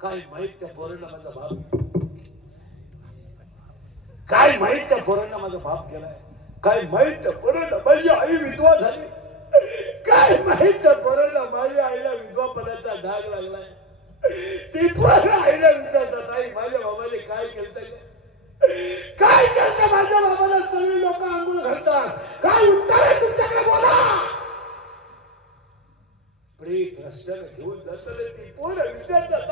काय माहित त्या पोरांना माझा बाप? काय माहित त्या पोरांना माझा बाप गेलाय? काय माहित त्या पोरांना माझी आई विधवा झाली? काय माहित त्या पोरांना माझ्या आईला विधवापणाचा डाग लागलाय? ती पोरं आईला विचारतात, आई माझ्या बाबाने काय केलं? काय केलं माझ्या बाबाला? सगळे लोक आंघोळ घालतात. काय उत्तर आहे तुमच्याकडे? बोला. प्रेत रस्त्याला घेऊन जाताना ती पोरं विचारतात,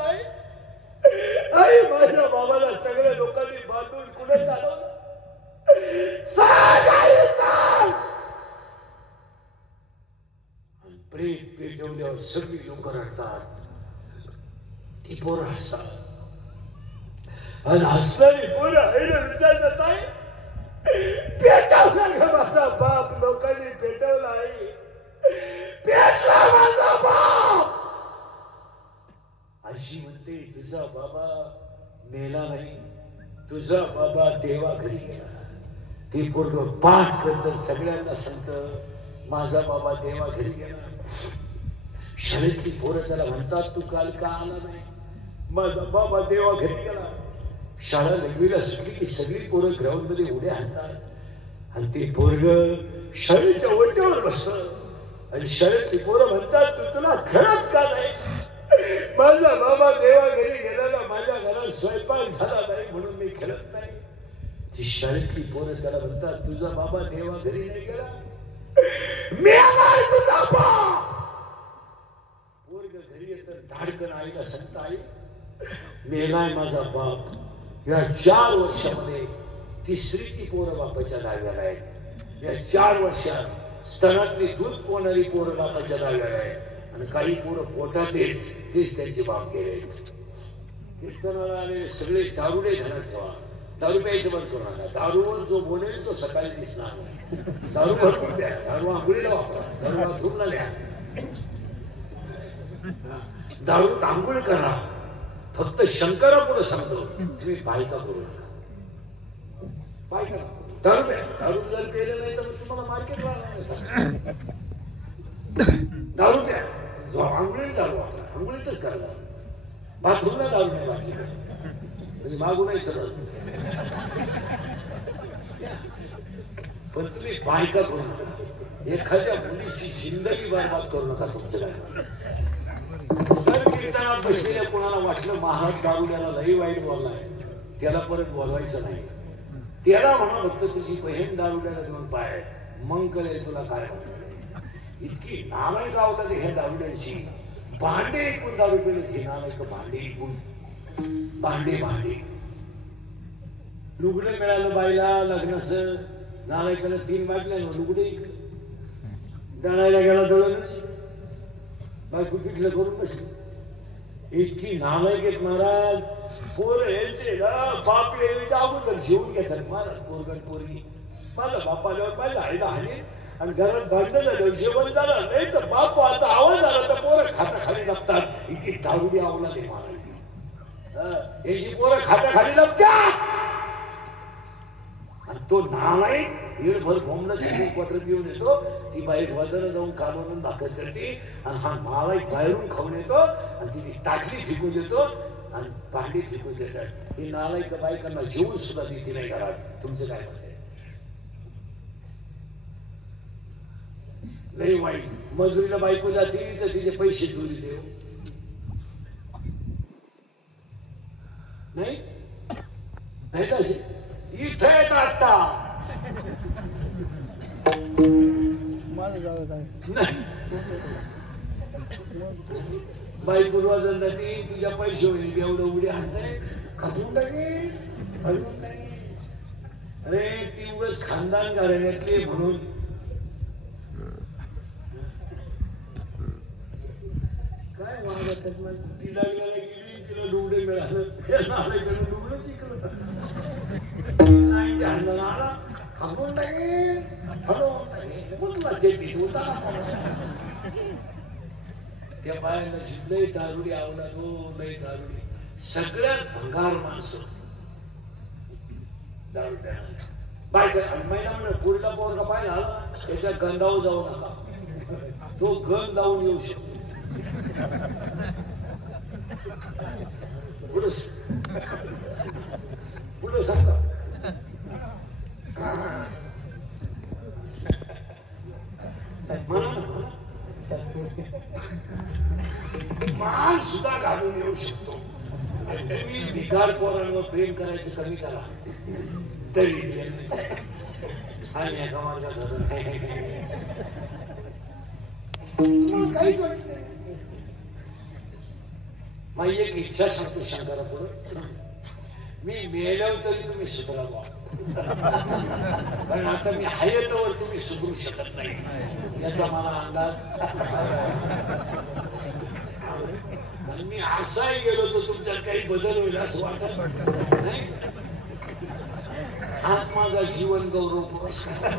आई माझ्या बाबाला सगळ्या लोकांनी बांधून कुठे चालवलं? सांग आई सांग. प्रेत पेटवल्यावर सगळी लोक रडतात. ती पोरं हसतात आणि हसणारी पोरं आईला विचारतात, पेटवला का माझा बाप? लोकांनी पेटवला. आई पेटला माझा बाप. अशी म्हणते तुझा बाबा मेला नाही, तुझा बाबा देवा घरी गेला. ती पोरग पाठ करत सगळ्यांना सांगत माझा बाबा देवा घरी गेला. शाळेतली पोरं त्याला म्हणतात तू काल का आला नाही? माझा बाबा देवा घरी गेला. शाळा लघवीला सुटली की सगळी पोरं ग्राउंड मध्ये उड्या आणतात आणि ते पोरग शाळेच्या ओट्यावर बसत आणि शाळेतली पोरं म्हणतात तू तुला खेळत का नाही? माझा बाबा देवा घरी गेला, माझ्या घरात स्वयंपाक झाला नाही म्हणून मी खेळत नाही. ती शाळेतली पोरं त्याला म्हणतात तुझा बाबा देवा घरी नाही गेला, मेलाय तुझा बाप. पोरग घरी येतं धाडकन आईला सांगता, आई मेलाय माझा बाप. या 4 वर्षामध्ये 3रीची पोरं बापाच्या दाव्याला आहेत. या 4 वर्षात स्तनातली दूध पोहणारी पोरं बापाच्या दाव्याला आहेत आणि काही पोरं पोटात येत तेच त्यांचे बाप गेले. कीर्तनाला आलेले सगळे दारुडे घरात ठेवा. दारू प्यायचं बंद करू नका. दारूवर जो बोलेल तो सकाळी दिसणार नाही. दारू भरपूर द्या. दारू आंघोळीला वापरा. दारू बाथरूमला द्या. दारू आंघोळ करा. फक्त शंकरा पुढे सांगतो तुम्ही बायका करू नका. बायका दारू प्या. दारू जर केलं नाही तर तुम्हाला मार्केट राहणार नाही. दारू प्या. जो आंघोळीला दारू वापरा. आंघोळीतच करा दारू. बाथरूमला दारू नाही वाटली म्हणजे मागू नाही सरळ. पण तुम्ही बायका करू नका. एखाद्या मुलीची जिंदगी बरबाद करू नका. तुमचं काय जर कीर्तनात बसलेल्या कोणाला वाटलं महाराज दारुड्याला लई वाईट बोललाय, त्याला परत बोलवायचं नाही. त्याला म्हणा फक्त तुझी बहीण दारुड्याला देऊन पाय मग कळेल तुला काय म्हणतो. इतकी नालायक आवडत ह्या दारुड्यांची. भांडे ऐकून दारू पिले हे नालायक. भांडे ऐकून भांडे लुगडं मिळालं बाईला लग्नाचं. नालायकानं 3 बाटल्या लुगडे ऐकलं. दळायला गेला दळणच. बायको पिठलं करून बसली. इतकी नालायक आहेत महाराज. पोर यायचे ना बाप यायच्या अगोदर जेवून घेतात महाराज. पोरगण पोरगी माझा बाप आल्यावर माझ्या आईला हानी आणि घरात भांडण झालं जेवण झालं नाही तर बाप आता आवाज आला तर पोरं खाता खाली लागतात. इतकी दारुडी आवला दे महाराज. याची पोरं खाता खाली लागतात आणि तो नालायक भर भोमला पत्र पिऊन येतो. ती बाई वजन जाऊन कालवून भाकर करते आणि हा नालायक बाहेरून खाऊन येतो आणि तिची ताटली फेकून देतो आणि भांडी फेकून देतात. ही नालायक बायकांना जेवून सुद्धा देते नाही घरात. तुमचं काय मत आहे? लई वाईट. मजुरीला बायको जाते तर तिचे पैसे चोरी देव नाही नाही का इथे आता बाई पूर्वजन जाती तुझ्या पैसे होईल एवढं उडी आणताय खाऊन टाकेल खाऊन नाही. अरे ती उगाच खानदान घराण्यातली म्हणून काय वागत ती लग्नाला गेली तिला डुबडे मिळालं डुबडं शिकलं नाही आणलं आला खाऊन टाकेल हलवून टाकेल कुठला चेटीत होता त्या बायांना लई दारुडी आवडला. तो लई दारुडी. सगळ्यात भंगार माणसं दारू प्यायला बायका. महिला म्हणून पुढला पोरगा पाहिला आला त्याच्या गंधावर जाऊ नका. तो गंध लावून येऊ शकतो. पुढं सांगा माल सुद्धा घालून येऊ शकतो. तुम्ही भिकार पोरांवर प्रेम करायचं कमी करा तरी आणि एका मार्गात तुम्हाला काहीच वाटत नाही. माझी एक इच्छा सांगतो शंकरा पुढे. मी मेल्यावर तरी तुम्ही सुधरावा कारण आता मी हाय तोवर तुम्ही सुधरू शकत नाही याचा मला अंदाज. मी असाही गेलो तर तुमच्यात काही बदल होईल असं वाटत नाही. हाच माझा जीवन गौरव पुरस्कार.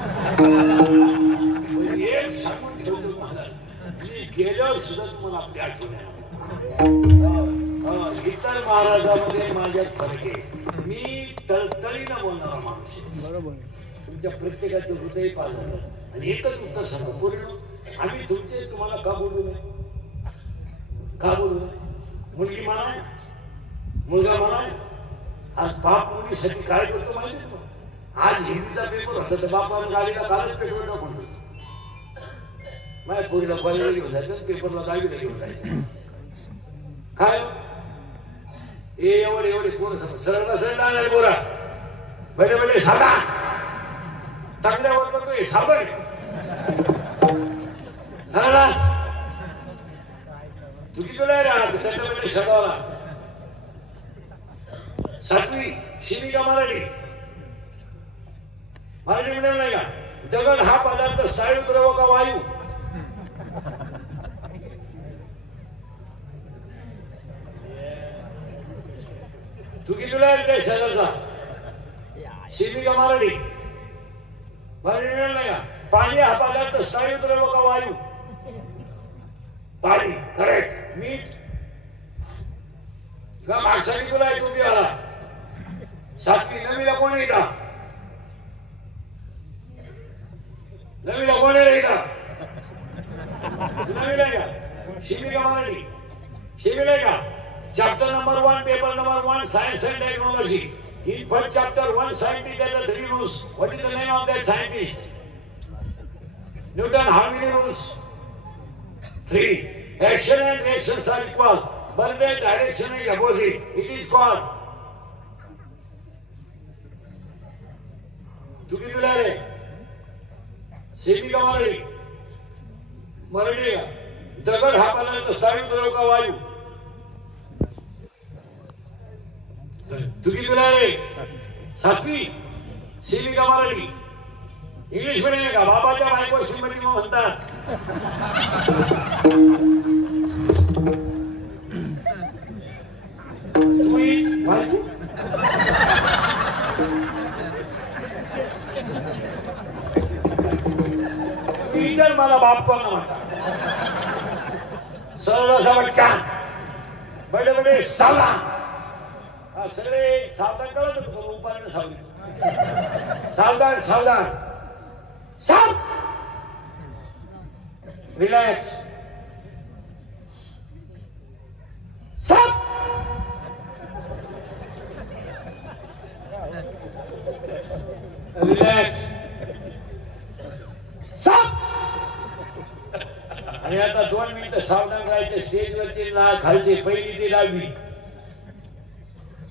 एक सांगून ठेवतो मला मी गेल्यावर सुद्धा तुम्हाला आपली आठवण आहे. इतर महाराजामध्ये माझ्यात फरक आहे. मी तळतळीनं बोलणारा माणूस आहे. तुमच्या प्रत्येकाचं हृदय पाजलं आणि एकच उत्तर सांगा पूर्ण. आम्ही तुमचे तुम्हाला का बोलू नये का बोलू नये. मुलगी मला मुलगा मला. आज बाप मुलीसाठी काय करतो माहिती तुम्हाला. आज हिंदीचा पेपर होता तर बापानं गाडीला कालच पेट्रोल टाकून होतं. माझ्या पोरीला कॉलेजला घेऊन जायचं पेपरला दहावीला घेऊन जायचं. काय एवढे एवढे पोरं समज सरळ बसला आणायला पोरा बैठे बैठे साधा चांगल्यावर करतोय साबण सरळ तू किती नाही राहणार त्यांना बैठे सडवाला. सातवी शिमिका मराठी मराठी मिळेल नाही का. दगड हा पदार्थ स्थायू द्रव का वायू. तू किती काय शहराचा शिमिका मराठी मराठी मिळेल नाही का. पाणी हा पदार्थ स्थायू द्रव का वायू. पाणी करेक्ट. मीठ तुला माणसाने तुला ऐकून बी आला. सातवी नवीला कोण येता नवीला कोण येता नवीला का शिमिका मराठी शिमिला का. Chapter number 1, paper number 1, science and technology. In first chapter, one scientist has 3 rules. What is the name of that scientist? Newton, how many rules? 3. Action and reactions are equal, but their direction is opposite. It is called. तू किती रे शिमिका मराठी मराठी का. दगड हा पदार्थ स्थायू द्रव का वायू. तू किती रे सातवी शिमिका मराठी. इंग्लिश मध्ये का बाबाच्या बायको श्रीमती म्हणतात. बायको टीचर मला बाप कोण म्हणता सरळ असा मटका बडे बडे सावधान हा सगळे सावधान कळत होतो उपाय सावधान सावधान सावधान साव रिलॅक्स साव रिलॅक्स साव आणि आता 2 मिनिटं सावधान राहायचे स्टेजवरची ना खालची पहिली ती 10वी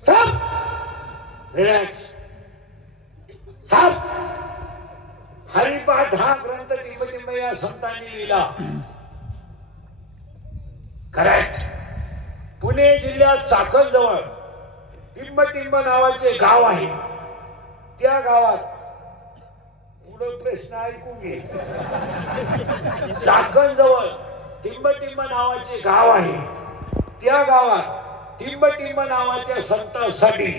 साव रिलॅक्स साव हरिपाठ हा ग्रंथ टिंबटिंब या संतांनी लिहिला करेक्ट पुणे जिल्ह्यात चाकण जवळ टिंबटिंब नावाचे गाव आहे त्या गावात पुढे प्रश्न ऐकून घे चाकण जवळ टिंबटिंब नावाचे गाव आहे त्या गावात टिंबटिंब नावाच्या संतांसाठी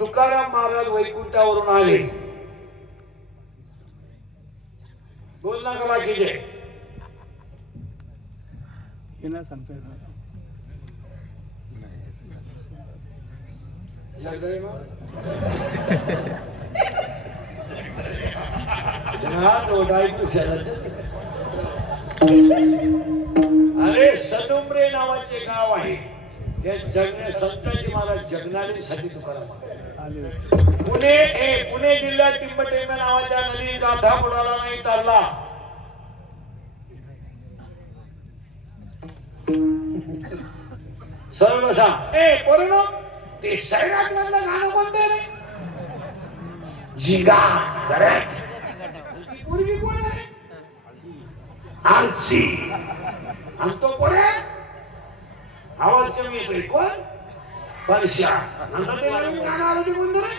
तुकाराम महाराज वैकुंठावरून आले बोल ना का बाकीचे अरे सदुमरे नावाचे गाव आहे त्या जगण्या संतांची महाराज जगनालीसाठी तुकाराम पुणे जिल्ह्यात टिंबटिंब नावाच्या नदी गाथा मुलाला नाही तरला सर्व पोरण ते सैराट मधलं गाणं कोणतं रे जिगाट करेक्ट ती पूर्वी कोण आहे आरसी आणि तो कोण आहे आवाज कमी येतोय कोण परशा आता ते नवीन गाणं आलं ते कोणतं रे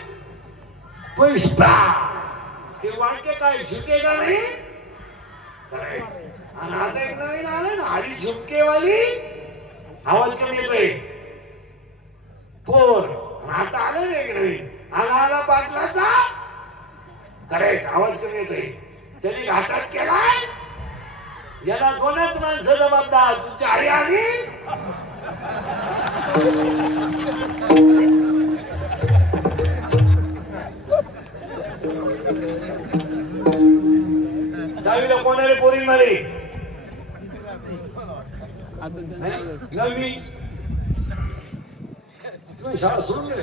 पुष्पा ते वाक्य काय झुकेगा नाही करेक्ट आणि आता एक नवीन आलं ना हरी झुमकेवाली आवाज कमी येतोय पोर आता आलं ना एक नवीन आला बाटलाचा करेक्ट आवाज कमी येतोय त्यांनी घाटात केलाय याला दोनच माणसं जबाबदार तुमची आई आणि दहावीला कोणाला पोरींमध्ये नववी तुम्ही शाळा सोडून गेले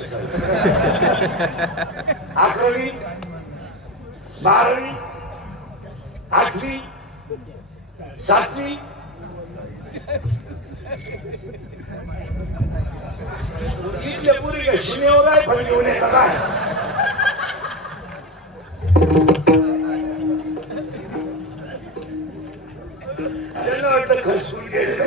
11वी 12वी 8वी 7वी इथले पुरी का शिमेवर आहे पण घेऊन येतात काय त्यांना वाटतं खसून गेले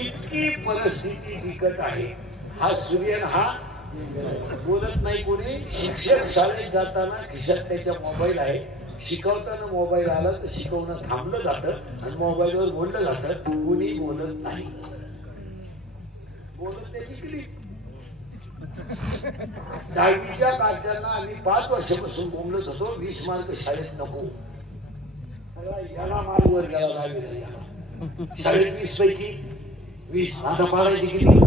इतकी परिस्थिती बिकट आहे हा सूर्यन हा बोलत नाही कोणी शिक्षक शाळेत जाताना खिशात त्याच्या मोबाईल आहे शिकवताना मोबाईल आला तर शिकवणं थांबलं जातं आणि मोबाईलवर बोललं जातं कोणी बोलत नाही बोलत त्याची क्लिप 10वीच्या काळांना आम्ही 5 वर्षापासून बोंबलत होतो 20 मार्क शाळेत नको याला मार्क वर गेला 10वीला शाळेत 20 पैकी 20 आता पाडायची किती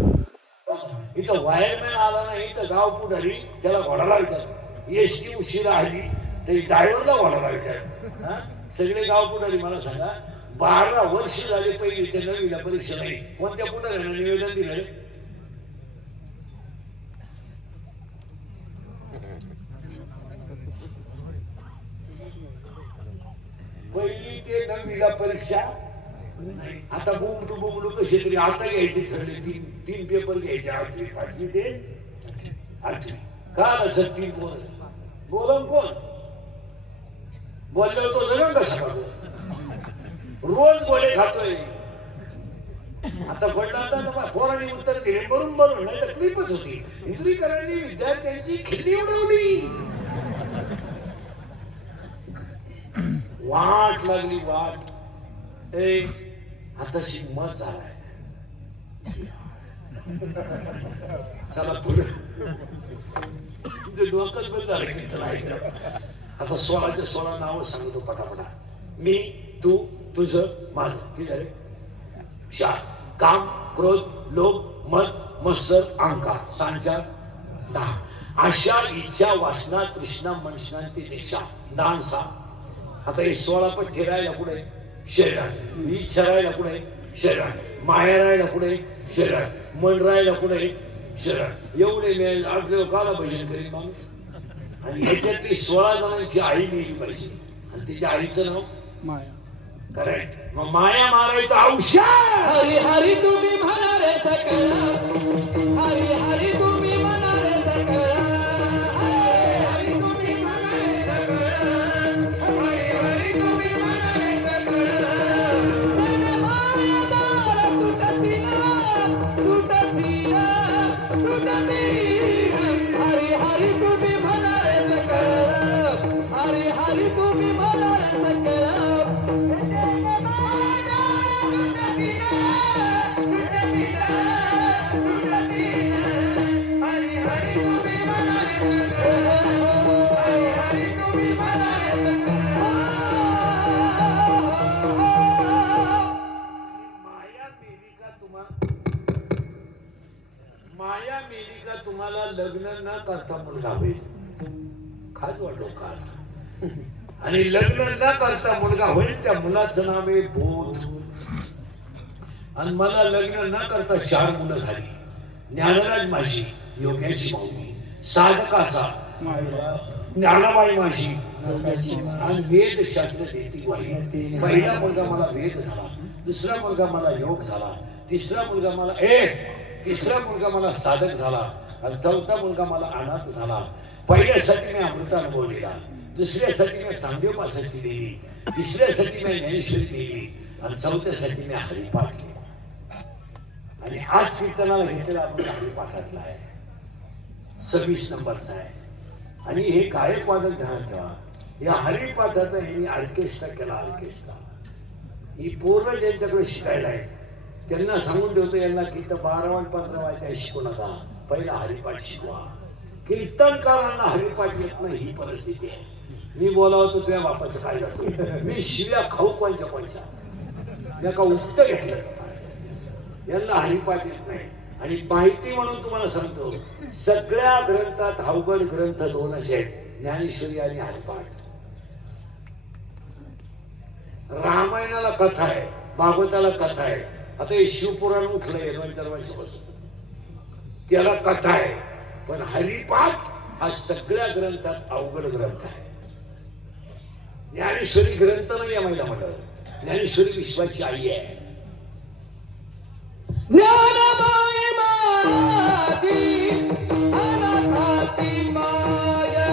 इथं वायरमॅन आला नाही तर गाव पुढारी त्याला घोडा लावतात एसटी उशिरा आली तरी ड्रायव्हरला घोडा लावतात सगळे गाव पुढारी मला सांगा 12 वर्ष झाले पहिली ते 9वीला परीक्षा नाही कोणत्या पुढाऱ्यानं निवेदन दिलं पहिली ते 9वीला परीक्षा आता बोंबलू कशी तरी आता घ्यायची ठरले 3 पेपर घ्यायचे 8वी 5वी ते 8वी काल असं 3 पोर बोलून कोण बोललो तो जगन कसा पाहतो रोज गोळे खातोय आता पडला आता पोरांनी उत्तर दिले भरून नाही तर क्लिपच होती इंद्रीकरांनी विद्यार्थ्यांची खिल्ली उडवली वाट लागली वाट आता मत झालाय. चला पुढे तुझे डोकंच बंद झालं की त्याला ऐकलं. आता 16च्या 16 नावं सांगतो पटापटा. मी, तू, तुझं, माझं. किती झाले? 4. काम, क्रोध, लोभ, मत, मत्सर, अहंकार. 6 10. अशा इच्छा, वासना, तृष्णा, मनस्नांती, दीक्षा. 10 6. आता हे 16 पट्टे राहिला पुढे शरीरात. इच्छा राहिला पुढे शरीरात. माया राहिला पुढे शरीरात. मन राहिला पुढे शरीरात. एवढे मेल आपल्याला काला भजन करीन माणूस. आणि ह्याच्यातली 16 जणांची आई मेली पाहिजे आणि तिच्या आईचं नाव माया. करेक्ट. मग माया मारायचं औषध. हरी हरी तुम्ही म्हणारे सकळ, हरी हरी तुम्ही म्हणारे सकळ, हरी तुम्ही म्हणारे सकळ, हरी हरी तुम्ही म्हणारे सकळ. मायादार तुटतीला हरी हरी तुम्ही म्हणारे सकळ, हरी हरी तुम्ही म्हणारे सकळ. माया मेली का तुम्हाला लग्न न करता मुलगा होईल. खास वाटो का. आणि लग्न न करता मुलगा होईल त्या मुलाचं नाव आहे बोध. आणि मला लग्न न करता 4 मुलं झाली. ज्ञानराज माझी, योग्याची माऊली, साधकाचा ज्ञानाबाई माझी आणि वेद शास्त्र देती बाई. पहिला मुलगा मला वेद झाला, दुसरा मुलगा मला योग झाला, तिसरा मुलगा मला तिसरा मुलगा मला साधक झाला आणि चौथा मुलगा मला अनाथ झाला. पहिल्यासाठी मी अमृतानुभव लिहिला, दुसऱ्यासाठी मी चांगदेवपासाची लिहिली, तिसऱ्यासाठी मी ज्ञानेश्वरी लिहिली आणि चौथ्यासाठी मी हरिपाठ लिहिला. आणि आज कीर्तनाला घेतलेला आपण हरिपाठातला आहे, 26 नंबरचा आहे. आणि हे गायक वादक ध्यान ठेवा. या हरिपाठाचा हे ऑर्केस्ट्रा केला. ऑर्केस्ट्रा ही पूर्ण ज्यांच्याकडे शिकायला आहे त्यांना सांगून ठेवतो, यांना गीत 12 आणि 15 वाजता शिकू नका, पहिला हरिपाठ शिकवा. कीर्तनकारांना हरिपाठ येत नाही ही परिस्थिती आहे. मी बोलावतो तुझ्या बापाचं काय जातो. मी शिव्या खाऊ कोणच्या मी का उक्त घेतलं. यांना हरिपाठ येत नाही. आणि माहिती म्हणून तुम्हाला सांगतो, सगळ्या ग्रंथात अवघड ग्रंथ 2 असे आहेत, ज्ञानेश्वरी आणि हरिपाठ. रामायणाला कथा आहे, भागवताला कथा आहे. आता हे शिवपुराण उठलंय 2-4 वर्षापासून, त्याला कथा आहे. पण हरिपाठ हा सगळ्या ग्रंथात अवघड ग्रंथ आहे. ज्ञानेश्वरी ग्रंथ नाही आहे महिला म्हणलं. ज्ञानेश्वरी विश्वाची आई आहे. ज्ञानबाई माझी अनाथाची माया,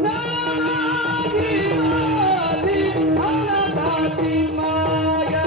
ज्ञानबाई माझी अनाथाची माया,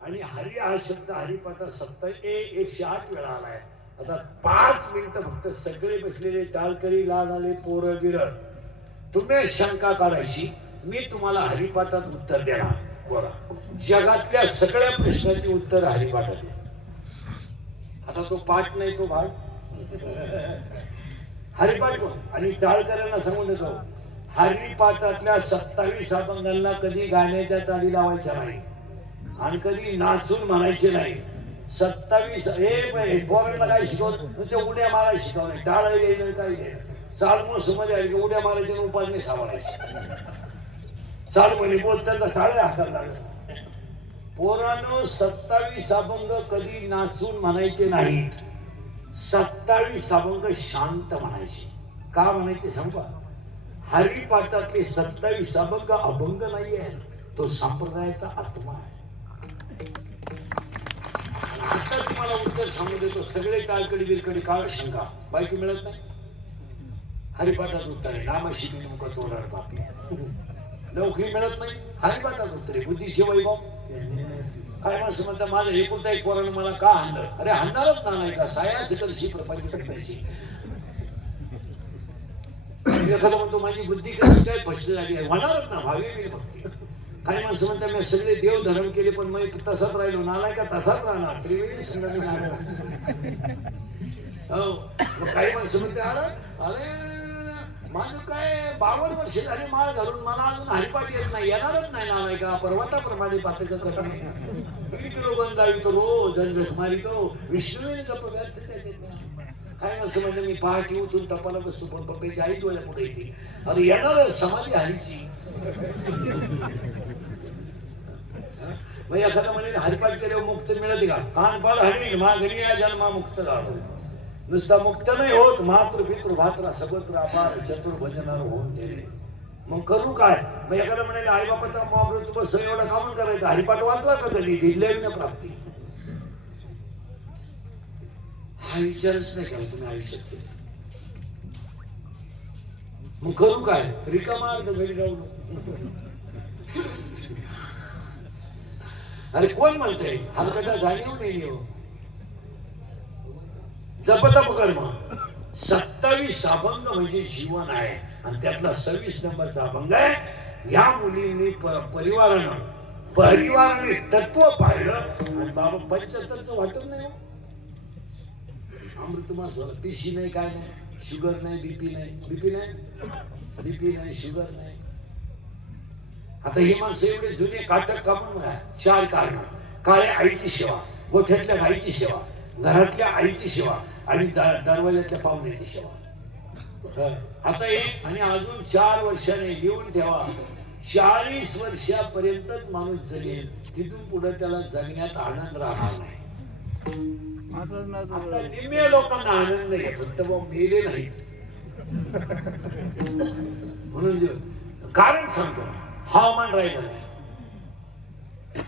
आणि हरी हा शब्द हरिपाठात 108 वेळा आलाय. आता 5 मिनिटं फक्त सगळे बसलेले टाळकरी लहान आले पोरं गिरळ तुम्ही शंका काढायची, मी तुम्हाला हरिपाठात उत्तर देणार. बोला. जगातल्या सगळ्या प्रश्नाची उत्तर हरिपाठात येत. आता तो पाठ नाही तो भाग हरिपाठ आणि टाळकऱ्यांना सांगून देतो, हरिपाठातल्या 27 अभंगांना कधी गाण्याच्या चाली लावायच्या नाही आणि कधी नाचून म्हणायचे नाही. 27 पोरांना काय शिकवलं, ते उड्या मारायला शिकवणे, टाळ येईल काय येईल. चालमोस मध्ये आली की उड्या मारायचे आणि उपासने सावरायचे. चाल म्हणे बोल त्यांना टाळे हातात लागलं. पोरानं 27 अभंग कधी नाचून म्हणायचे नाहीत. 27 अभंग शांत म्हणायचे. का म्हणायचे सांगा, हरिपाठातले 27 अभंग अभंग नाहीये, तो संप्रदायाचा आत्मा आहे. आता तुम्हाला उत्तर सांगू देतो, सगळे टाळकडी बिरकडी काळ शंका बायको मिळत नाही. हरिपाठात उत्तर आहे, नामाशी बिनमुख तोडार बापी. नोकरी मिळत नाही, हरिपाठात उत्तर आहे, बुद्धीचे वैभव. काय माणसं म्हणतात, माझं एकुलता एक पोरानं मला का हाणलं. अरे हाणणारच ना नाही का, सायाच करशी प्रपंच करशी. एखादा म्हणतो माझी बुद्धी कशी काय स्पष्ट झाली आहे, होणारच ना, भावी मी भक्ती. काही माणसं म्हणतात मी सगळे देव धर्म केले पण मी तसाच राहिलो. नालाय का तसाच राहणार, त्रिवेणी संघाने नाणार. हो, काही माणसं म्हणते अरे माझं काय 52 वर्ष झाले माळ घालून मला अजून हरिपाठ येत नाही, येणारच नाही. नालाय का पर्वताप्रमाणे पातक करणे, किलो गंगाळीतो रोज झंझट मारितो, विष्णूने जप व्यर्थ त्याच्यात. काय माणसं म्हणलं मी पहाटे उठून तपाला बसतो पण पप्पाची आई डोळ्या पुढे येते. अरे येणार समाधी हरीची. मग एखादा म्हणे हरिपाठ केल्यावर मुक्त मिळते का, कान पाल हरी मागणी या जन्मा मुक्त झालो. नुसता मुक्त नाही होत, मातृ पितृ भात्रा सगोत्र अपार चतुर्भजनार होऊन गेले. मग करू काय. मग एखादा म्हणाले आई बापाचा महामृत बस एवढा कामून करायचं, हरिपाठ वाचला का कधी, दिल्या प्राप्ती. हा विचारच नाही केला तुम्ही आयुष्यात केले. मग करू काय, रिकामा अर्थ घरी राहू. अरे कोण म्हणतंय हलकटा जाणीव नाही हो. जपतप कर्म 27 अभंग म्हणजे जीवन आहे आणि त्यातला 26 नंबरचा अभंग आहे, या मुलींनी परिवाराने तत्व पाळलं आणि बाबा 75चं वाटत नाही हो. अमृतमास पीसी नाही, काय नाही, शुगर नाही, बीपी नाही, शुगर नाही. आता ही माणसं एवढे जुने काटक कामून म्हणा. 4 कारण, काळ्या आईची सेवा, गोठ्यातल्या गाईची सेवा, घरातल्या आईची सेवा आणि दरवाजातल्या पाहुण्याची सेवा. आता एक आणि अजून 4 वर्षाने लिहून ठेवा, 40 वर्षापर्यंतच माणूस जगेल, तिथून पुढे त्याला जगण्यात आनंद राहणार नाही. आता निम्म्या लोकांना आनंद आहे, फक्त मेले नाहीत. म्हणून कारण सांगतो, हवामान राहिलं नाही,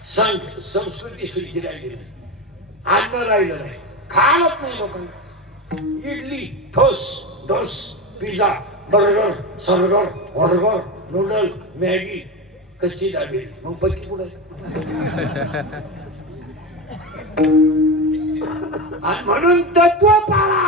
संस्कृती शुद्धी राहिली नाही, अन्न राहिलं नाही, खायलाच नाही लोकांना. इडली, डोस, पिझ्झा, बर्गर, सर्गर, burger, noodle, Maggi, kachchi dabeli. मग पक्की पुढे आणि म्हणून तत्व पाळा.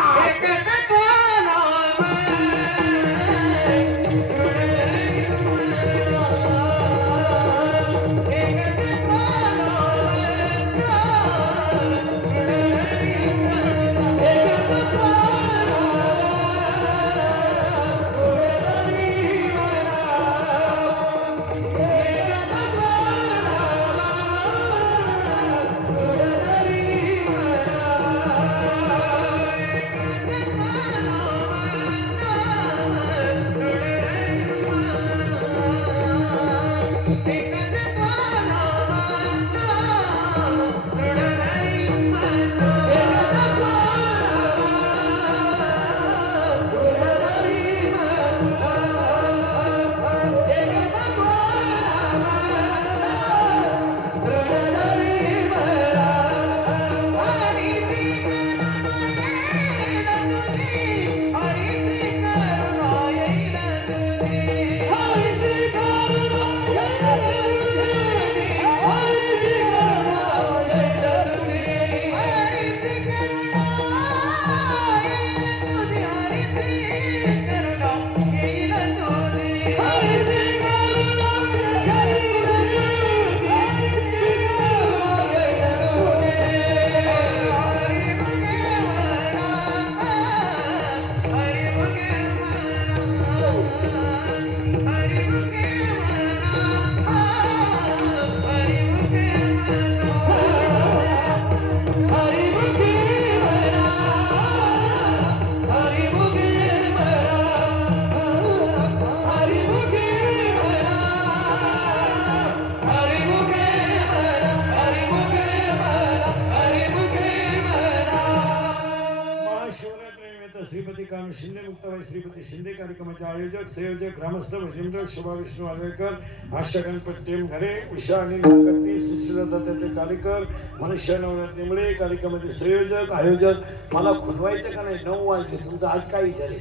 समवेत श्रीपती कानू शिंदे मुक्ताबाई श्रीपती शिंदे कार्यक्रमाचे आयोजक संयोजक ग्रामस्थ भजनमंडळ शोभा विष्णू आलवेकर आशा गणपती टेम घरे उषा अनिल नागती सुशीला दत्तात्रय कालेकर मनुष्य नवनाथ निमळे कार्यक्रमाचे संयोजक आयोजक मला खुनवायचं का नाही 9 वाजले तुमचं आज काय विचार आहे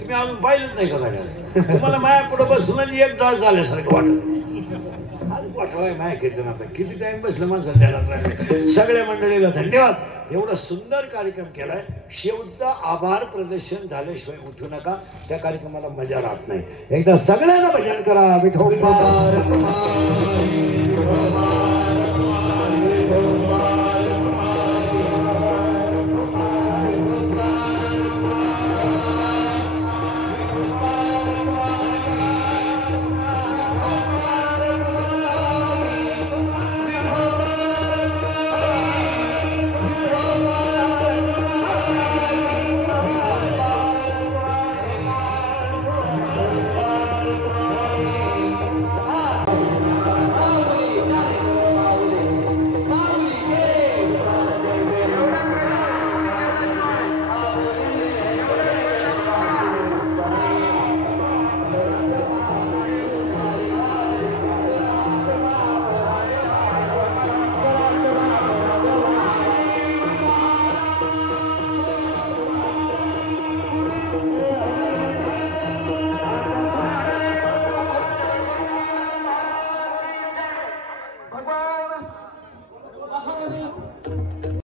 तुम्ही अजून पाहिलंच नाही का तुम्हाला माया पुढे बसून 1 तास झाल्यासारखं वाटत आज वाटवाय माया घेते ना आता किती टाइम बसलं माणसाला ध्यानात राहिले सगळ्या मंडळीला धन्यवाद एवढा सुंदर कार्यक्रम केलाय शेवटचा आभार प्रदर्शन झाल्याशिवाय उठू नका त्या कार्यक्रमाला मजा राहत नाही एकदा सगळ्यांना भजन करा विठोबा